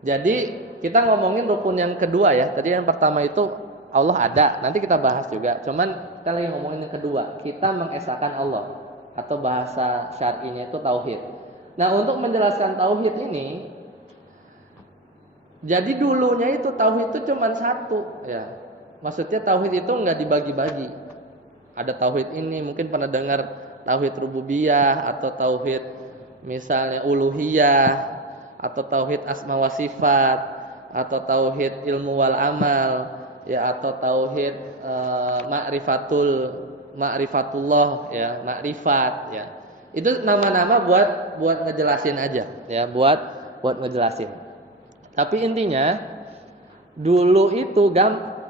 Jadi kita ngomongin rukun yang kedua ya. Tadi yang pertama itu Allah ada. Nanti kita bahas juga. Cuman kita lagi ngomongin yang kedua. Kita mengesahkan Allah atau bahasa syar'inya itu tauhid. Nah untuk menjelaskan tauhid ini, jadi dulunya itu tauhid itu cuma satu ya. Maksudnya tauhid itu nggak dibagi-bagi. Ada tauhid ini mungkin pernah dengar tauhid rububiyah atau tauhid misalnya uluhiyah atau tauhid asma wa sifat atau tauhid ilmu wal amal ya atau tauhid ma'rifatullah ya, ma'rifat ya. Itu nama-nama buat ngejelasin aja ya, buat ngejelasin. Tapi intinya dulu itu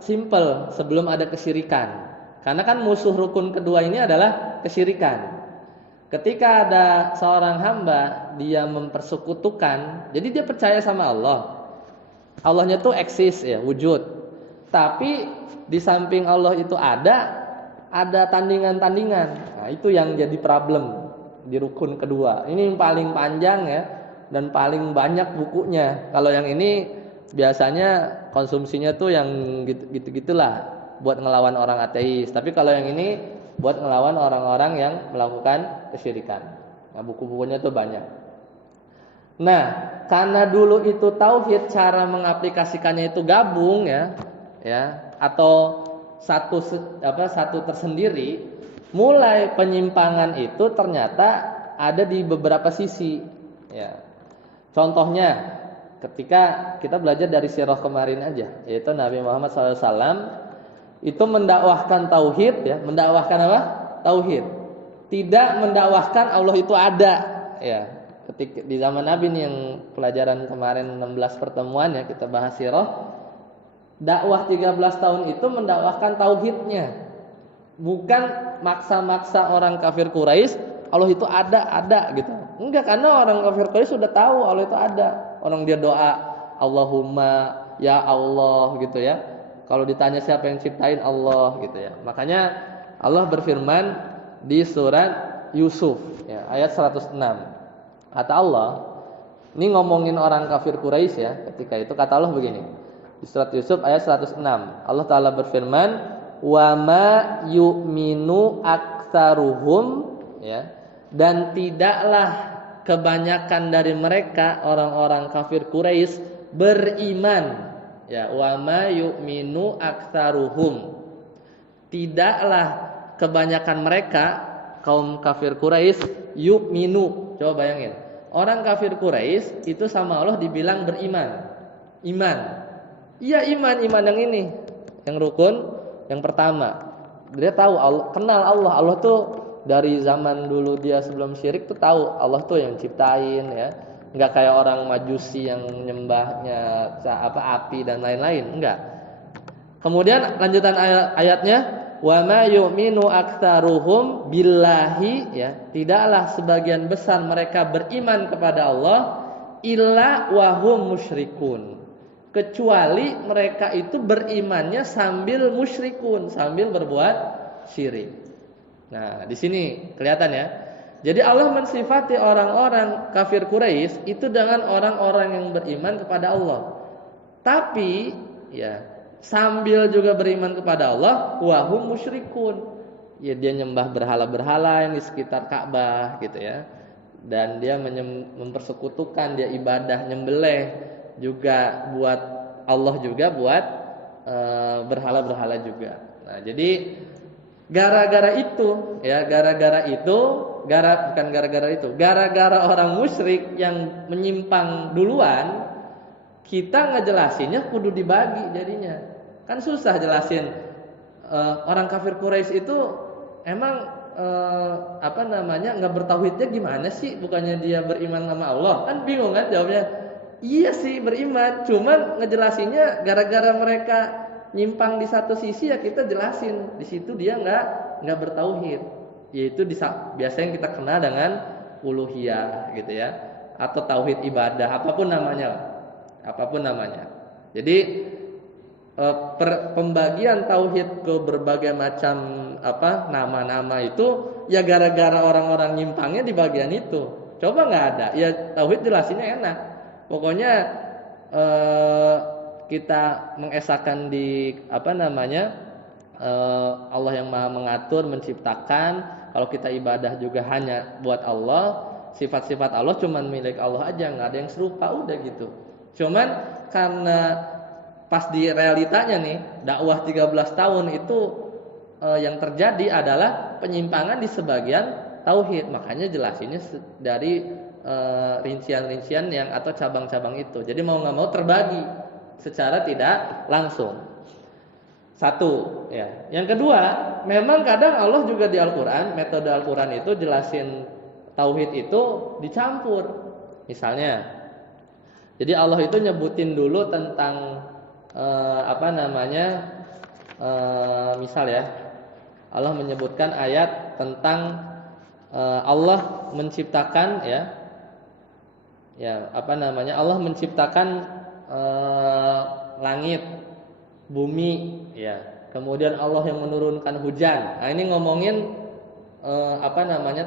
simple sebelum ada kesyirikan. Karena kan musuh rukun kedua ini adalah kesyirikan. Ketika ada seorang hamba dia mempersekutukan, jadi dia percaya sama Allah. Allahnya tuh eksis ya, wujud. Tapi di samping Allah itu ada tandingan-tandingan. Nah, itu yang jadi problem di rukun kedua. Ini yang paling panjang ya dan paling banyak bukunya. Kalau yang ini biasanya konsumsinya tuh yang gitu-gitulah buat ngelawan orang ateis. Tapi kalau yang ini buat ngelawan orang-orang yang melakukan kesyirikan. Nah, buku-bukunya tuh banyak. Nah, karena dulu itu tauhid cara mengaplikasikannya itu gabung ya atau satu tersendiri, mulai penyimpangan itu ternyata ada di beberapa sisi ya. Contohnya ketika kita belajar dari sirah kemarin aja, yaitu Nabi Muhammad SAW itu mendakwahkan tauhid ya, mendakwahkan apa? Tauhid. Tidak mendakwahkan Allah itu ada ya. Ketika di zaman Nabi nih yang pelajaran kemarin 16 pertemuan ya kita bahas sirah. Dakwah 13 tahun itu mendakwahkan tauhidnya. Bukan maksa-maksa orang kafir Quraisy Allah itu ada gitu. Enggak, karena orang kafir Quraisy sudah tahu Allah itu ada. Orang dia doa Allahumma ya Allah gitu ya. Kalau ditanya siapa yang ciptain, Allah gitu ya. Makanya Allah berfirman di surat Yusuf ya, ayat 106. Kata Allah, ini ngomongin orang kafir Quraisy ya, ketika itu kata Allah begini. Di surat Yusuf ayat 106. Allah Ta'ala berfirman, "Wa ma yu'minu aktsaruhum" ya. Dan tidaklah kebanyakan dari mereka orang-orang kafir Quraisy beriman. Ya, wa ma yu'minu aktsaruhum. Tidaklah kebanyakan mereka kaum kafir Quraisy yu'minu. Coba bayangin. Orang kafir Quraisy itu sama Allah dibilang beriman. Iman. Iya iman yang ini. Yang rukun yang pertama. Dia tahu Allah, kenal Allah. Allah tuh dari zaman dulu dia sebelum syirik tuh tahu Allah tuh yang ciptain ya. Enggak kayak orang Majusi yang nyembahnya api dan lain-lain, enggak. Kemudian lanjutan ayatnya, wa ma yu'minu aktsaruhum billahi ya, tidaklah sebagian besar mereka beriman kepada Allah illa wahum musyrikun, kecuali mereka itu berimannya sambil musyrikun, sambil berbuat syirik. Nah, di sini kelihatan ya. Jadi Allah mensifati orang-orang kafir Quraisy itu dengan orang-orang yang beriman kepada Allah. Tapi ya sambil juga beriman kepada Allah, wahum musyrikun. Ya dia nyembah berhala-berhala yang di sekitar Ka'bah gitu ya. Dan dia mempersekutukan, dia ibadah nyembelih juga buat Allah juga buat berhala-berhala juga. Nah, jadi gara-gara itu gara-gara orang musyrik yang menyimpang duluan, kita ngejelasinnya kudu dibagi jadinya. Kan susah jelasin orang kafir Quraisy itu emang enggak bertauhidnya gimana sih? Bukannya dia beriman sama Allah? Kan bingung kan jawabnya. Iya sih beriman, cuman ngejelasinnya gara-gara mereka nyimpang di satu sisi ya kita jelasin. Di situ dia enggak bertauhid. Yaitu biasanya kita kenal dengan uluhiyah gitu ya, atau tauhid ibadah, apapun namanya. Jadi pembagian tauhid ke berbagai macam nama-nama itu ya gara-gara orang-orang nyimpangnya di bagian itu. Coba nggak ada, ya tauhid jelasinnya enak. Pokoknya kita mengesahkan di Allah yang Maha mengatur, menciptakan. Kalau kita ibadah juga hanya buat Allah, sifat-sifat Allah cuman milik Allah aja, nggak ada yang serupa, udah gitu. Cuman karena pas di realitanya nih, dakwah 13 tahun itu yang terjadi adalah penyimpangan di sebagian tauhid. Makanya jelasinnya dari rincian-rincian yang atau cabang-cabang itu. Jadi mau nggak mau terbagi secara tidak langsung. Satu, ya. Yang kedua, memang kadang Allah juga di Al-Qur'an, metode Al-Qur'an itu jelasin tauhid itu dicampur. Misalnya, jadi Allah itu nyebutin dulu tentang misal ya, Allah menyebutkan ayat tentang Allah menciptakan Allah menciptakan langit, bumi, ya. Kemudian Allah yang menurunkan hujan. Nah, ini ngomongin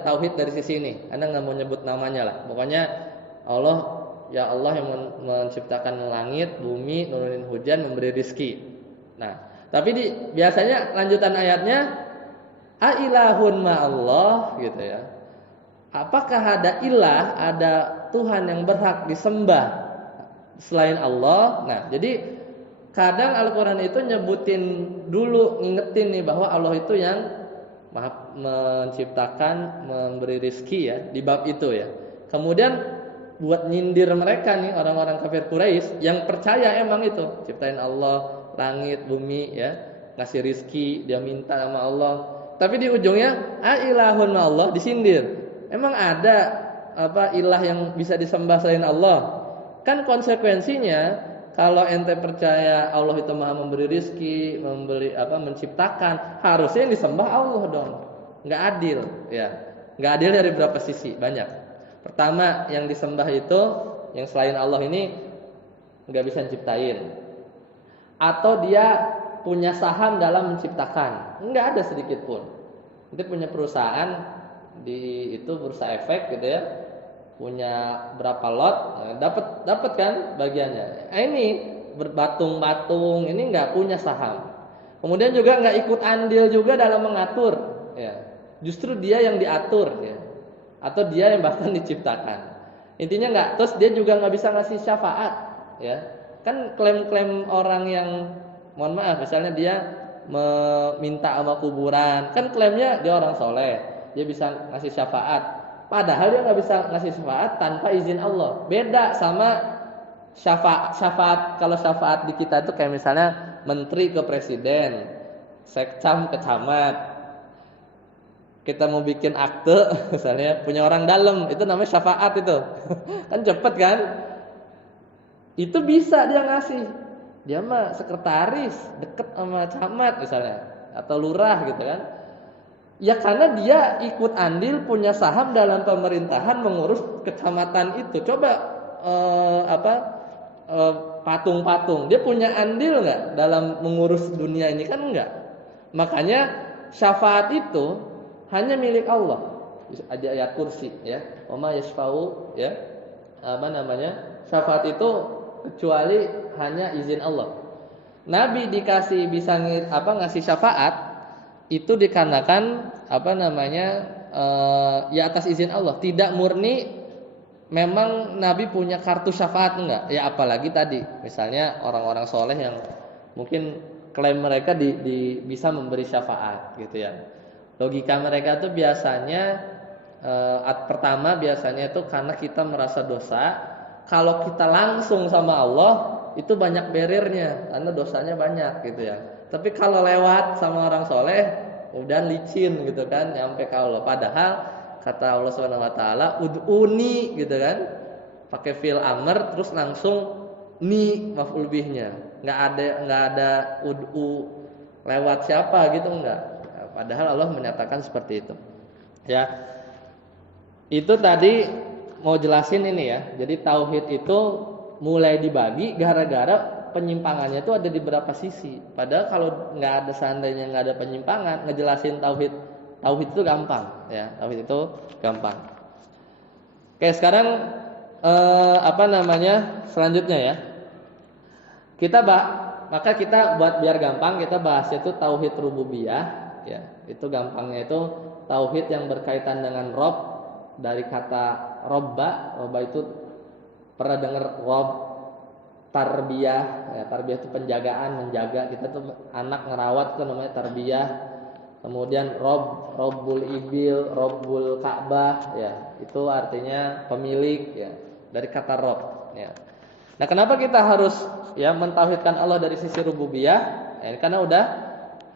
tauhid dari sisi ini. Anda nggak mau nyebut namanya lah. Pokoknya Allah yang menciptakan langit, bumi, nurunin hujan, memberi rizki. Nah, tapi biasanya lanjutan ayatnya ailahun ma'allah gitu ya. Apakah ada ilah, ada Tuhan yang berhak disembah selain Allah? Nah, jadi kadang Al-Quran itu nyebutin dulu, ngingetin nih bahwa Allah itu yang Maha menciptakan, memberi rizki ya, di bab itu ya. Kemudian buat nyindir mereka nih orang-orang kafir Quraisy yang percaya emang itu ciptain Allah langit bumi ya, ngasih rizki, dia minta sama Allah. Tapi di ujungnya ailahun ma Allah, disindir. Emang ada ilah yang bisa disembah selain Allah? Kan konsekuensinya kalau ente percaya Allah itu Maha memberi rizki, menciptakan, harusnya yang disembah Allah dong. Nggak adil ya. Nggak adil dari berapa sisi? Banyak. Pertama, yang disembah itu yang selain Allah ini nggak bisa ciptain. atau dia punya saham dalam menciptakan. Enggak ada sedikit pun. Nanti punya perusahaan di itu bursa efek gitu ya. Punya berapa lot, dapat kan bagiannya. Ini berbatung-batung, ini enggak punya saham. Kemudian juga enggak ikut andil juga dalam mengatur, ya. Justru dia yang diatur, ya. Atau dia yang bahkan diciptakan. Intinya enggak, terus dia juga enggak bisa ngasih syafaat, ya. Kan klaim-klaim orang yang mohon maaf, misalnya dia meminta sama kuburan, kan klaimnya dia orang soleh, dia bisa ngasih syafaat. Padahal dia nggak bisa ngasih syafaat tanpa izin Allah. Beda sama syafaat. Kalau syafaat di kita itu kayak misalnya menteri ke presiden, sekcam ke camat. Kita mau bikin akte, misalnya punya orang dalam, itu namanya syafaat itu. Kan cepet kan? Itu bisa dia ngasih. Dia mah sekretaris, deket sama camat misalnya, atau lurah gitu kan. Ya karena dia ikut andil, punya saham dalam pemerintahan, mengurus kecamatan itu. Coba patung-patung, dia punya andil nggak dalam mengurus dunia ini? Kan enggak. Makanya syafaat itu hanya milik Allah. Ada ayat kursi ya. Wama yashfa'u ya. Syafaat itu kecuali hanya izin Allah. Nabi dikasih bisa ngasih syafaat itu dikarenakan ya atas izin Allah, tidak murni memang Nabi punya kartu syafaat enggak. Ya apalagi tadi misalnya orang-orang soleh yang mungkin klaim mereka bisa memberi syafaat gitu ya. Logika mereka tuh biasanya pertama biasanya itu karena kita merasa dosa. Kalau kita langsung sama Allah itu banyak barriernya karena dosanya banyak gitu ya. Tapi kalau lewat sama orang soleh, udah licin gitu kan, nyampe ke Allah. Padahal kata Allah Subhanahu Wa Taala, ud'uni gitu kan, pakai fi'il amr terus langsung ni maf'ul bihnya. Nggak ada ud'u lewat siapa gitu enggak. Padahal Allah menyatakan seperti itu. Ya, itu tadi mau jelasin ini ya. Jadi tauhid itu mulai dibagi gara-gara penyimpangannya itu ada di beberapa sisi. Padahal kalau seandainya nggak ada penyimpangan, ngejelasin tauhid itu gampang, ya. Tauhid itu gampang. Oke, sekarang selanjutnya ya. Maka kita buat biar gampang kita bahas itu tauhid rububiyah, ya. Itu gampangnya itu tauhid yang berkaitan dengan Rabb, dari kata robba itu pernah dengar Rabb. Tarbiyah, ya, tarbiyah itu penjagaan, menjaga. Kita tuh anak ngerawat itu namanya tarbiyah. Kemudian Rabbul Ibil, Rabbul Ka'bah, ya, itu artinya pemilik, ya, dari kata Rabb, ya. Nah, kenapa kita harus ya mentauhidkan Allah dari sisi rububiyah? Ya, karena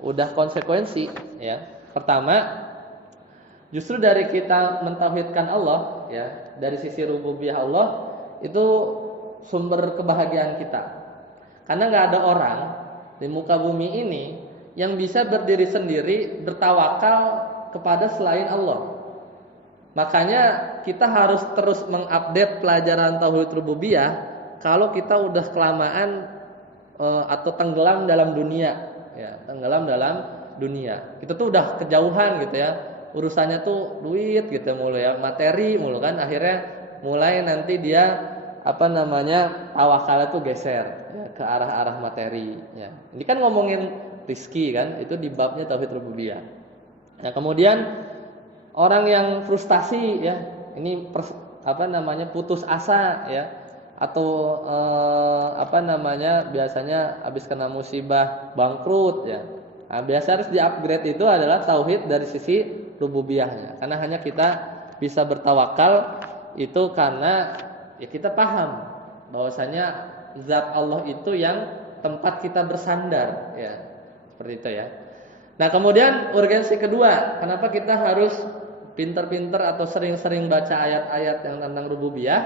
udah konsekuensi, ya. Pertama, justru dari kita mentauhidkan Allah, ya, dari sisi rububiyah Allah itu sumber kebahagiaan kita. Karena nggak ada orang di muka bumi ini yang bisa berdiri sendiri bertawakal kepada selain Allah. Makanya kita harus terus mengupdate pelajaran tauhid rububiyah. Kalau kita udah kelamaan atau tenggelam dalam dunia, ya, tenggelam dalam dunia. Kita tuh udah kejauhan gitu ya. Urusannya tuh duit gitu mulu ya, materi mulu kan. Akhirnya mulai nanti dia tawakal itu geser ya, ke arah materi ya. Ini kan ngomongin rizki kan, itu di babnya tauhid rububiyah. Nah, kemudian orang yang frustasi ya, ini putus asa ya, atau biasanya habis kena musibah bangkrut ya. Nah, biasa harus di-upgrade itu adalah tauhid dari sisi rububiyahnya. Karena hanya kita bisa bertawakal itu karena ya kita paham bahwasanya zat Allah itu yang tempat kita bersandar, ya. Seperti itu ya. Nah, kemudian urgensi kedua, kenapa kita harus pinter-pinter atau sering-sering baca ayat-ayat yang tentang rububiyah?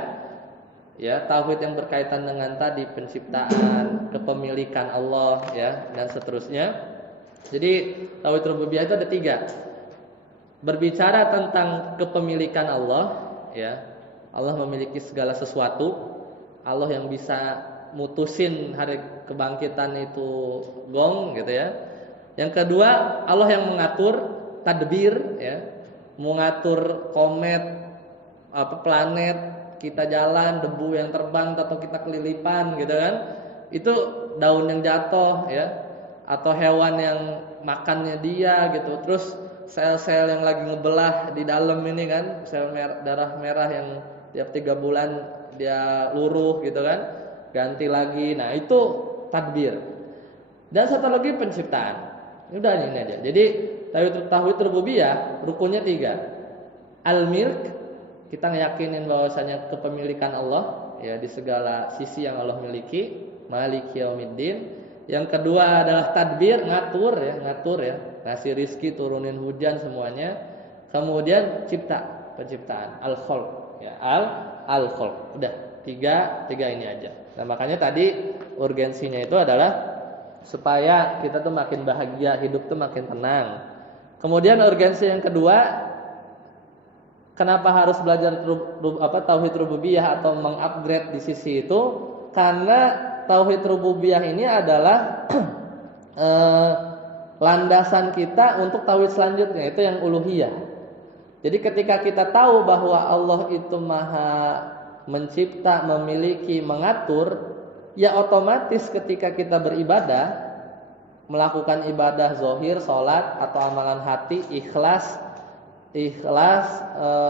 Ya, tauhid yang berkaitan dengan tadi penciptaan, kepemilikan Allah, ya, dan seterusnya. Jadi tauhid rububiyah itu ada 3. Berbicara tentang kepemilikan Allah, ya. Allah memiliki segala sesuatu. Allah yang bisa mutusin hari kebangkitan itu gong gitu ya. Yang kedua, Allah yang mengatur tadbir ya, mengatur komet, planet kita jalan, debu yang terbang atau kita kelilipan gitu kan. Itu daun yang jatuh ya, atau hewan yang makannya dia gitu. Terus sel-sel yang lagi ngebelah di dalam ini kan, sel darah merah yang tiap 3 bulan dia luruh gitu kan, ganti lagi. Nah itu tadbir. Dan satu lagi penciptaan. Udah ini aja. Jadi tauhid rububiyah rukunnya 3. Al-milk, kita ngeyakinin bahwasanya kepemilikan Allah ya di segala sisi yang Allah miliki, Maliki Yaumiddin. Yang kedua adalah tadbir, ngatur ya, ngasih rizki, turunin hujan semuanya. Kemudian penciptaan, al-khalq ya, al-khalq. Udah, tiga ini aja. Nah, makanya tadi urgensinya itu adalah supaya kita tuh makin bahagia, hidup tuh makin tenang. Kemudian urgensi yang kedua, kenapa harus belajar tauhid rububiyah atau mengupgrade di sisi itu? Karena tauhid rububiyah ini adalah landasan kita untuk tauhid selanjutnya, itu yang uluhiyah. Jadi ketika kita tahu bahwa Allah itu maha mencipta, memiliki, mengatur, ya otomatis ketika kita beribadah, melakukan ibadah zohir, sholat atau amalan hati, ikhlas,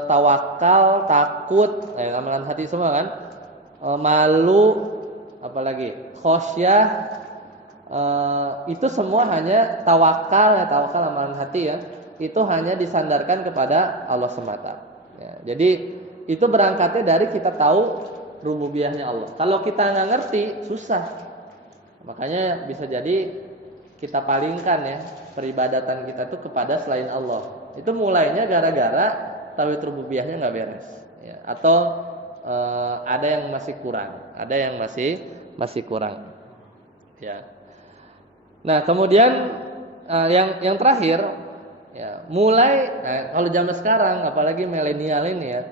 tawakal, takut, amalan hati semua kan, malu, apalagi khosyah, itu semua hanya tawakal amalan hati ya, itu hanya disandarkan kepada Allah semata. Ya, jadi itu berangkatnya dari kita tahu rububiyahnya Allah. Kalau kita nggak ngerti, susah. Makanya bisa jadi kita palingkan ya peribadatan kita tuh kepada selain Allah. Itu mulainya gara-gara tauhid rububiyahnya nggak beres. Ya. Atau ada yang masih kurang. Ya. Nah kemudian yang terakhir, ya mulai kalau zaman sekarang, apalagi milenial ini ya.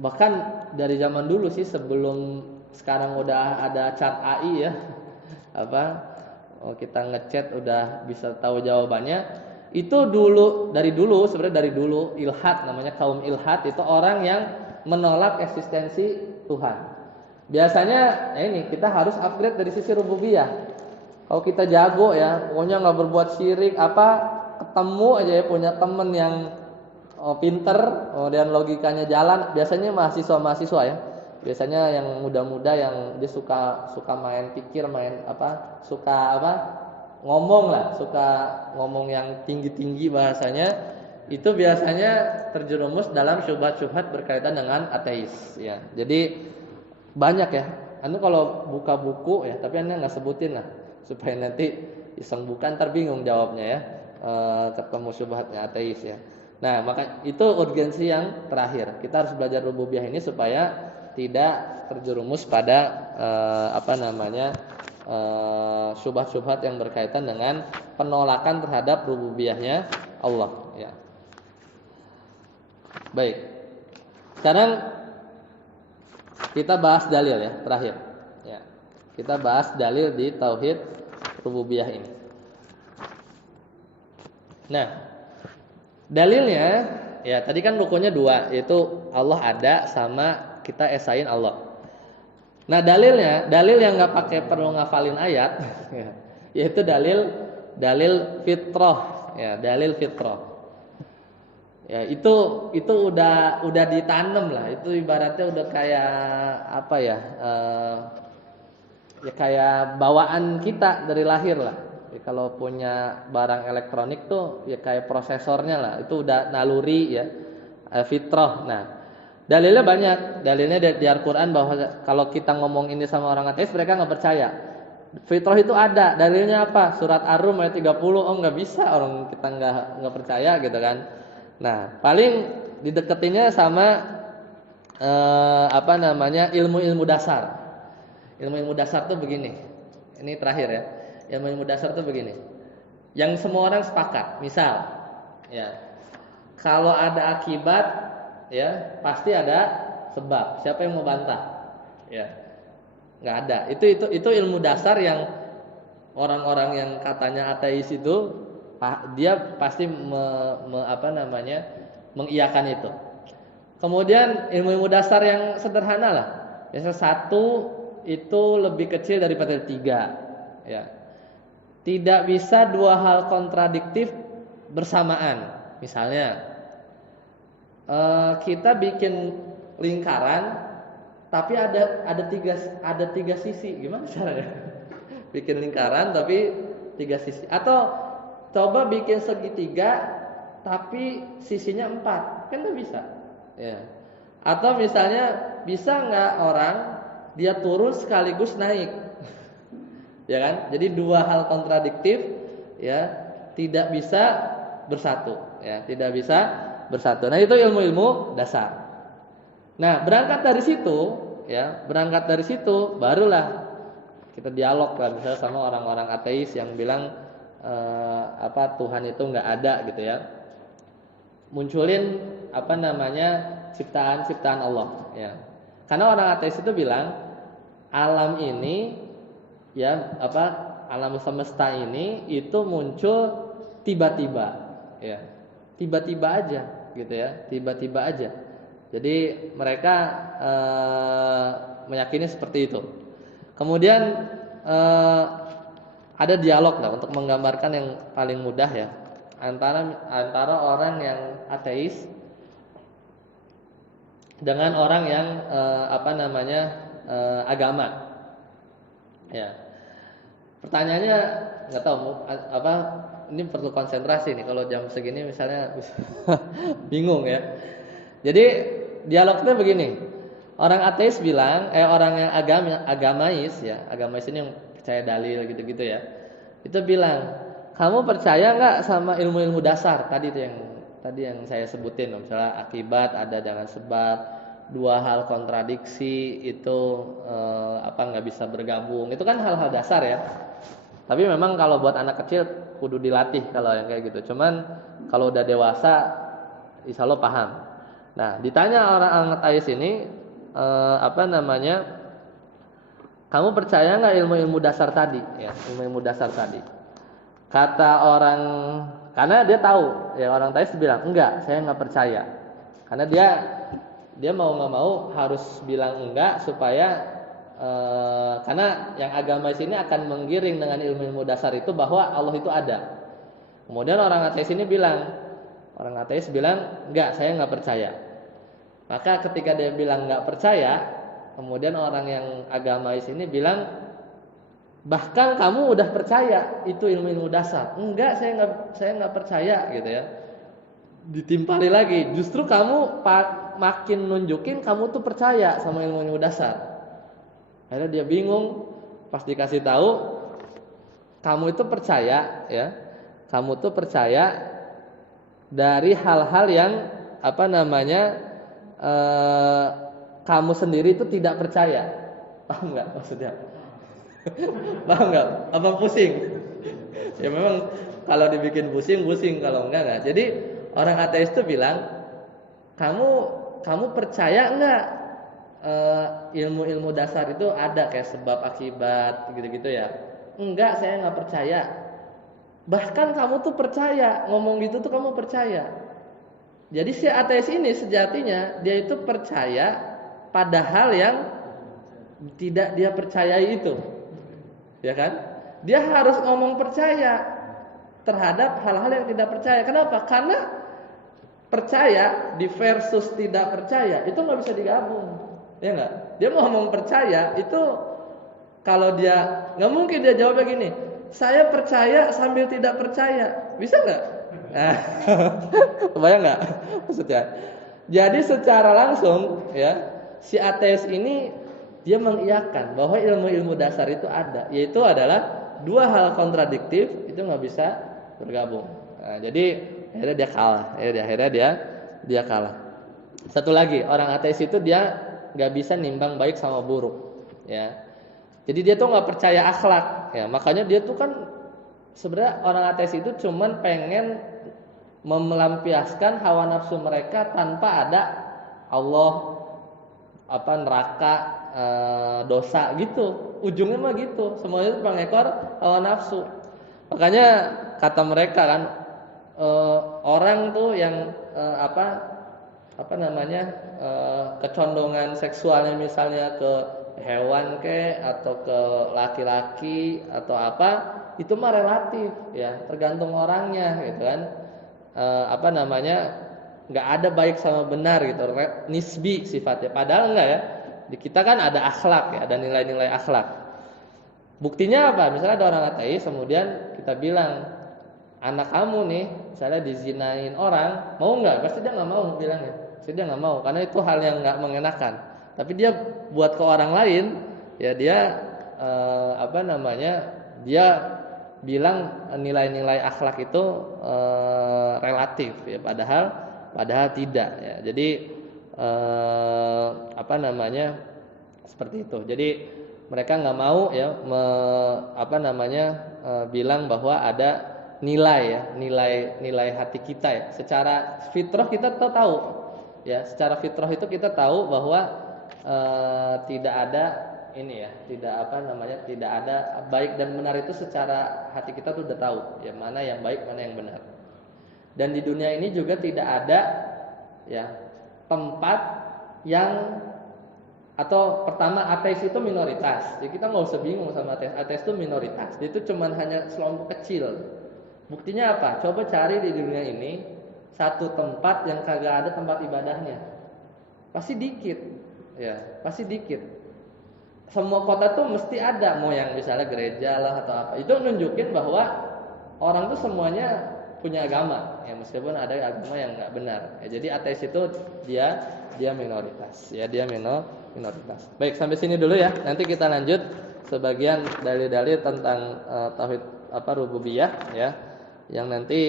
Bahkan dari zaman dulu sih, sebelum sekarang udah ada chat AI ya, kita ngechat udah bisa tahu jawabannya. Itu sebenarnya dari dulu ilhad, namanya kaum ilhad, itu orang yang menolak eksistensi Tuhan. Biasanya ini kita harus upgrade dari sisi rububiyah. Kalau kita jago ya, pokoknya nggak berbuat syirik, ketemu aja ya punya temen yang pinter, kemudian logikanya jalan. Biasanya mahasiswa ya. Biasanya yang muda-muda yang dia suka main pikir, suka ngomong yang tinggi-tinggi bahasanya. Itu biasanya terjerumus dalam syubhat-syubhat berkaitan dengan ateis ya. Jadi banyak ya. Anu kalau buka buku ya, tapi Anda nggak sebutin lah supaya nanti iseng bukan terbingung jawabnya ya. Ketemu syubhatnya ateis ya. Nah, maka itu urgensi yang terakhir. Kita harus belajar rububiyah ini supaya tidak terjerumus pada syubhat-syubhat yang berkaitan dengan penolakan terhadap rububiyahnya Allah ya. Baik. Sekarang kita bahas dalil ya, terakhir. Ya. Kita bahas dalil di tauhid rububiyah ini. Nah, dalilnya ya tadi kan rukunnya 2, yaitu Allah ada sama kita esain Allah. Nah, dalil yang nggak pakai perlu ngafalin ayat, yaitu dalil fitrah, ya dalil fitrah. Ya itu udah ditanam lah. Itu ibaratnya udah kayak ya kayak bawaan kita dari lahir lah. Ya, kalau punya barang elektronik tuh ya kayak prosesornya lah. Itu udah naluri ya, fitrah. Nah, dalilnya banyak. Dalilnya di Al-Qur'an bahwa kalau kita ngomong ini sama orang ateis, mereka nggak percaya. Fitrah itu ada. Dalilnya apa? Surat Ar-Rum ayat 30. Oh, nggak bisa, orang kita nggak percaya gitu kan. Nah, paling dideketinnya sama ilmu-ilmu dasar. Ilmu-ilmu dasar tuh begini. Ini terakhir ya. Ilmu-ilmu dasar tuh begini. Yang semua orang sepakat. Misal, ya, kalau ada akibat, ya pasti ada sebab. Siapa yang mau bantah? Ya. nggak ada. Itu ilmu dasar yang orang-orang yang katanya ateis itu dia pasti mengiyakan itu. Kemudian ilmu-ilmu dasar yang sederhana lah. Biasanya satu itu lebih kecil daripada tiga. Ya. Tidak bisa dua hal kontradiktif bersamaan. Misalnya kita bikin lingkaran, tapi ada tiga sisi. Gimana caranya? Bikin lingkaran tapi tiga sisi. Atau coba bikin segitiga, tapi sisinya 4, kan nggak bisa. Ya. Atau misalnya bisa nggak orang dia turun sekaligus naik, ya kan? Jadi dua hal kontradiktif, ya, tidak bisa bersatu, ya, tidak bisa bersatu. Nah itu ilmu-ilmu dasar. Nah berangkat dari situ, barulah kita dialog lah, misalnya sama orang-orang ateis yang bilang Tuhan itu nggak ada gitu ya. Munculin ciptaan Allah, ya. Karena orang ateis itu bilang alam ini, ya, alam semesta ini itu muncul tiba-tiba, ya. Tiba-tiba aja gitu ya, tiba-tiba aja. Jadi mereka meyakini seperti itu. Kemudian ada dialog lah untuk menggambarkan yang paling mudah ya, antara orang yang ateis dengan orang yang agama. Ya. Pertanyaannya nggak tahu ini perlu konsentrasi nih kalau jam segini misalnya bingung ya. Jadi dialognya begini. Orang ateis bilang, orang yang agamais ya, agamais ini yang percaya dalil gitu-gitu ya. Itu bilang, kamu percaya nggak sama ilmu-ilmu dasar tadi yang saya sebutin, misalnya akibat ada dengan sebab, dua hal kontradiksi itu nggak bisa bergabung. Itu kan hal-hal dasar ya. Tapi memang kalau buat anak kecil kudu dilatih kalau yang kayak gitu. Cuman kalau udah dewasa insya Allah paham. Nah, ditanya orang ateis ini kamu percaya nggak ilmu-ilmu dasar tadi? Ya, ilmu-ilmu dasar tadi. Kata orang, karena dia tahu, ya orang ateis bilang enggak, saya nggak percaya. Karena dia mau nggak mau harus bilang enggak supaya karena yang agama ini akan menggiring dengan ilmu-ilmu dasar itu bahwa Allah itu ada. Kemudian orang ateis bilang enggak, saya nggak percaya. Maka ketika dia bilang nggak percaya, kemudian orang yang agamais ini bilang, bahkan kamu udah percaya itu ilmu-ilmu dasar. Enggak, saya nggak percaya gitu ya. Ditimpali lagi, justru kamu makin nunjukin kamu tuh percaya sama ilmu-ilmu dasar. Akhirnya dia bingung, pas dikasih tahu, kamu itu percaya ya, kamu tuh percaya dari hal-hal yang kamu sendiri itu tidak percaya. Paham nggak maksudnya? Paham nggak? Apa pusing? Ya memang kalau dibikin pusing, kalau enggak. Jadi orang ateis itu bilang, kamu percaya nggak ilmu-ilmu dasar itu ada kayak sebab akibat gitu-gitu ya? Enggak, saya nggak percaya. Bahkan kamu tuh percaya, ngomong gitu tuh kamu percaya. Jadi si ateis ini sejatinya dia itu percaya pada hal yang tidak dia percayai itu, ya kan? Dia harus ngomong percaya terhadap hal-hal yang tidak percaya. Kenapa? Karena percaya di versus tidak percaya itu nggak bisa digabung, ya nggak? Dia mau ngomong percaya itu kalau dia nggak mungkin dia jawabnya gini, saya percaya sambil tidak percaya, bisa nggak? Nah, kebayang nggak maksudnya? Jadi secara langsung ya si ateis ini dia mengiyakan bahwa ilmu-ilmu dasar itu ada, yaitu adalah dua hal kontradiktif itu nggak bisa bergabung. Nah, jadi akhirnya dia kalah. Dia kalah. Satu lagi, orang ateis itu dia nggak bisa nimbang baik sama buruk, ya. Jadi dia tuh nggak percaya akhlak, ya. Makanya dia tuh kan sebenarnya orang ateis itu cuman pengen melampiaskan hawa nafsu mereka tanpa ada Allah apa neraka, dosa gitu. Ujungnya mah gitu. Semuanya itu pengekor hawa nafsu. Makanya kata mereka kan, orang tuh yang apa namanya, kecondongan seksualnya misalnya ke hewan atau ke laki-laki atau apa, itu mah relatif ya, tergantung orangnya gitu kan. Apa namanya, nggak ada baik sama benar gitu, nisbi sifatnya. Padahal enggak ya, di kita kan ada akhlak ya, ada nilai-nilai akhlak. Buktinya apa? Misalnya ada orang ateis, kemudian kita bilang, anak kamu nih misalnya dizinain orang, mau nggak? Pasti dia nggak mau bilangnya. Pasti dia nggak mau, karena itu hal yang nggak mengenakan. Tapi dia buat ke orang lain, ya dia apa namanya, dia bilang nilai-nilai akhlak itu relatif ya, padahal tidak ya. Jadi apa namanya, seperti itu. Jadi mereka nggak mau ya apa namanya, bilang bahwa ada nilai ya, nilai hati kita ya. Secara fitrah kita tahu ya, secara fitrah itu kita tahu bahwa tidak ada ini ya, tidak apa namanya, tidak ada baik dan benar itu secara hati kita tuh udah tahu ya, mana yang baik, mana yang benar. Dan di dunia ini juga tidak ada ya tempat yang, atau pertama, ateis itu minoritas. Jadi kita nggak usah bingung sama ateis. Ateis itu minoritas. Dia itu cuman hanya sekelompok kecil. Buktinya apa? Coba cari di dunia ini satu tempat yang kagak ada tempat ibadahnya. Pasti dikit. Ya, pasti dikit. Semua kota tuh mesti ada, mau yang misalnya gereja lah atau apa. Itu nunjukin bahwa orang tuh semuanya punya agama. Ya, meskipun ada agama yang nggak benar. Ya, jadi ateis itu dia minoritas. Ya, dia minoritas. Baik, sampai sini dulu ya. Nanti kita lanjut sebagian dalil-dalil tentang tauhid rububiyah ya. Yang nanti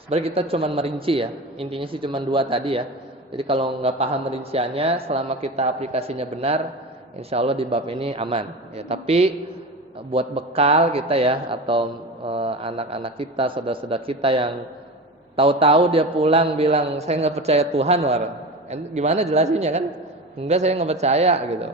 sebenarnya kita cuma merinci ya. Intinya sih cuma 2 tadi ya. Jadi kalau nggak paham rinciannya, selama kita aplikasinya benar, insya Allah di bab ini aman. Ya, tapi buat bekal kita ya, atau anak-anak kita, saudara-saudara kita yang tahu-tahu dia pulang bilang saya nggak percaya Tuhan, gimana jelasinnya kan? Enggak, saya nggak percaya gitu.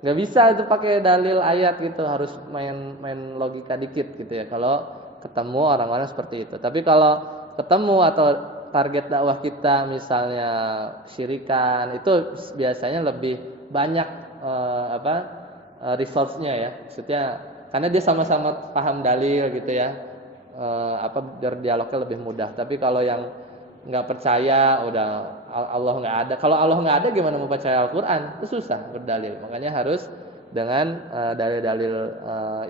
Nggak bisa itu pakai dalil ayat gitu, harus main logika dikit gitu ya. Kalau ketemu orang-orang seperti itu. Tapi kalau ketemu atau target dakwah kita misalnya syirikan, itu biasanya lebih banyak resource-nya ya. Maksudnya karena dia sama-sama paham dalil gitu ya. Berdialognya lebih mudah. Tapi kalau yang nggak percaya, udah Allah nggak ada. Kalau Allah nggak ada, gimana mau percaya Al-Quran? Itu susah berdalil. Makanya harus dengan dalil-dalil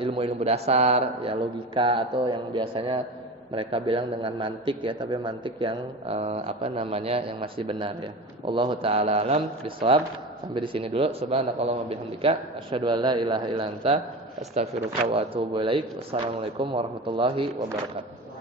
ilmu-ilmu dasar, ya logika, atau yang biasanya mereka bilang dengan mantik ya, tapi mantik yang yang masih benar ya. Wallahu taala alam bisawab. Sampai di sini dulu. Subhanakallahumma bihamdika asyhadu an la ilaha illa anta astaghfiruka wa atubu ilaik. Wassalamualaikum warahmatullahi wabarakatuh.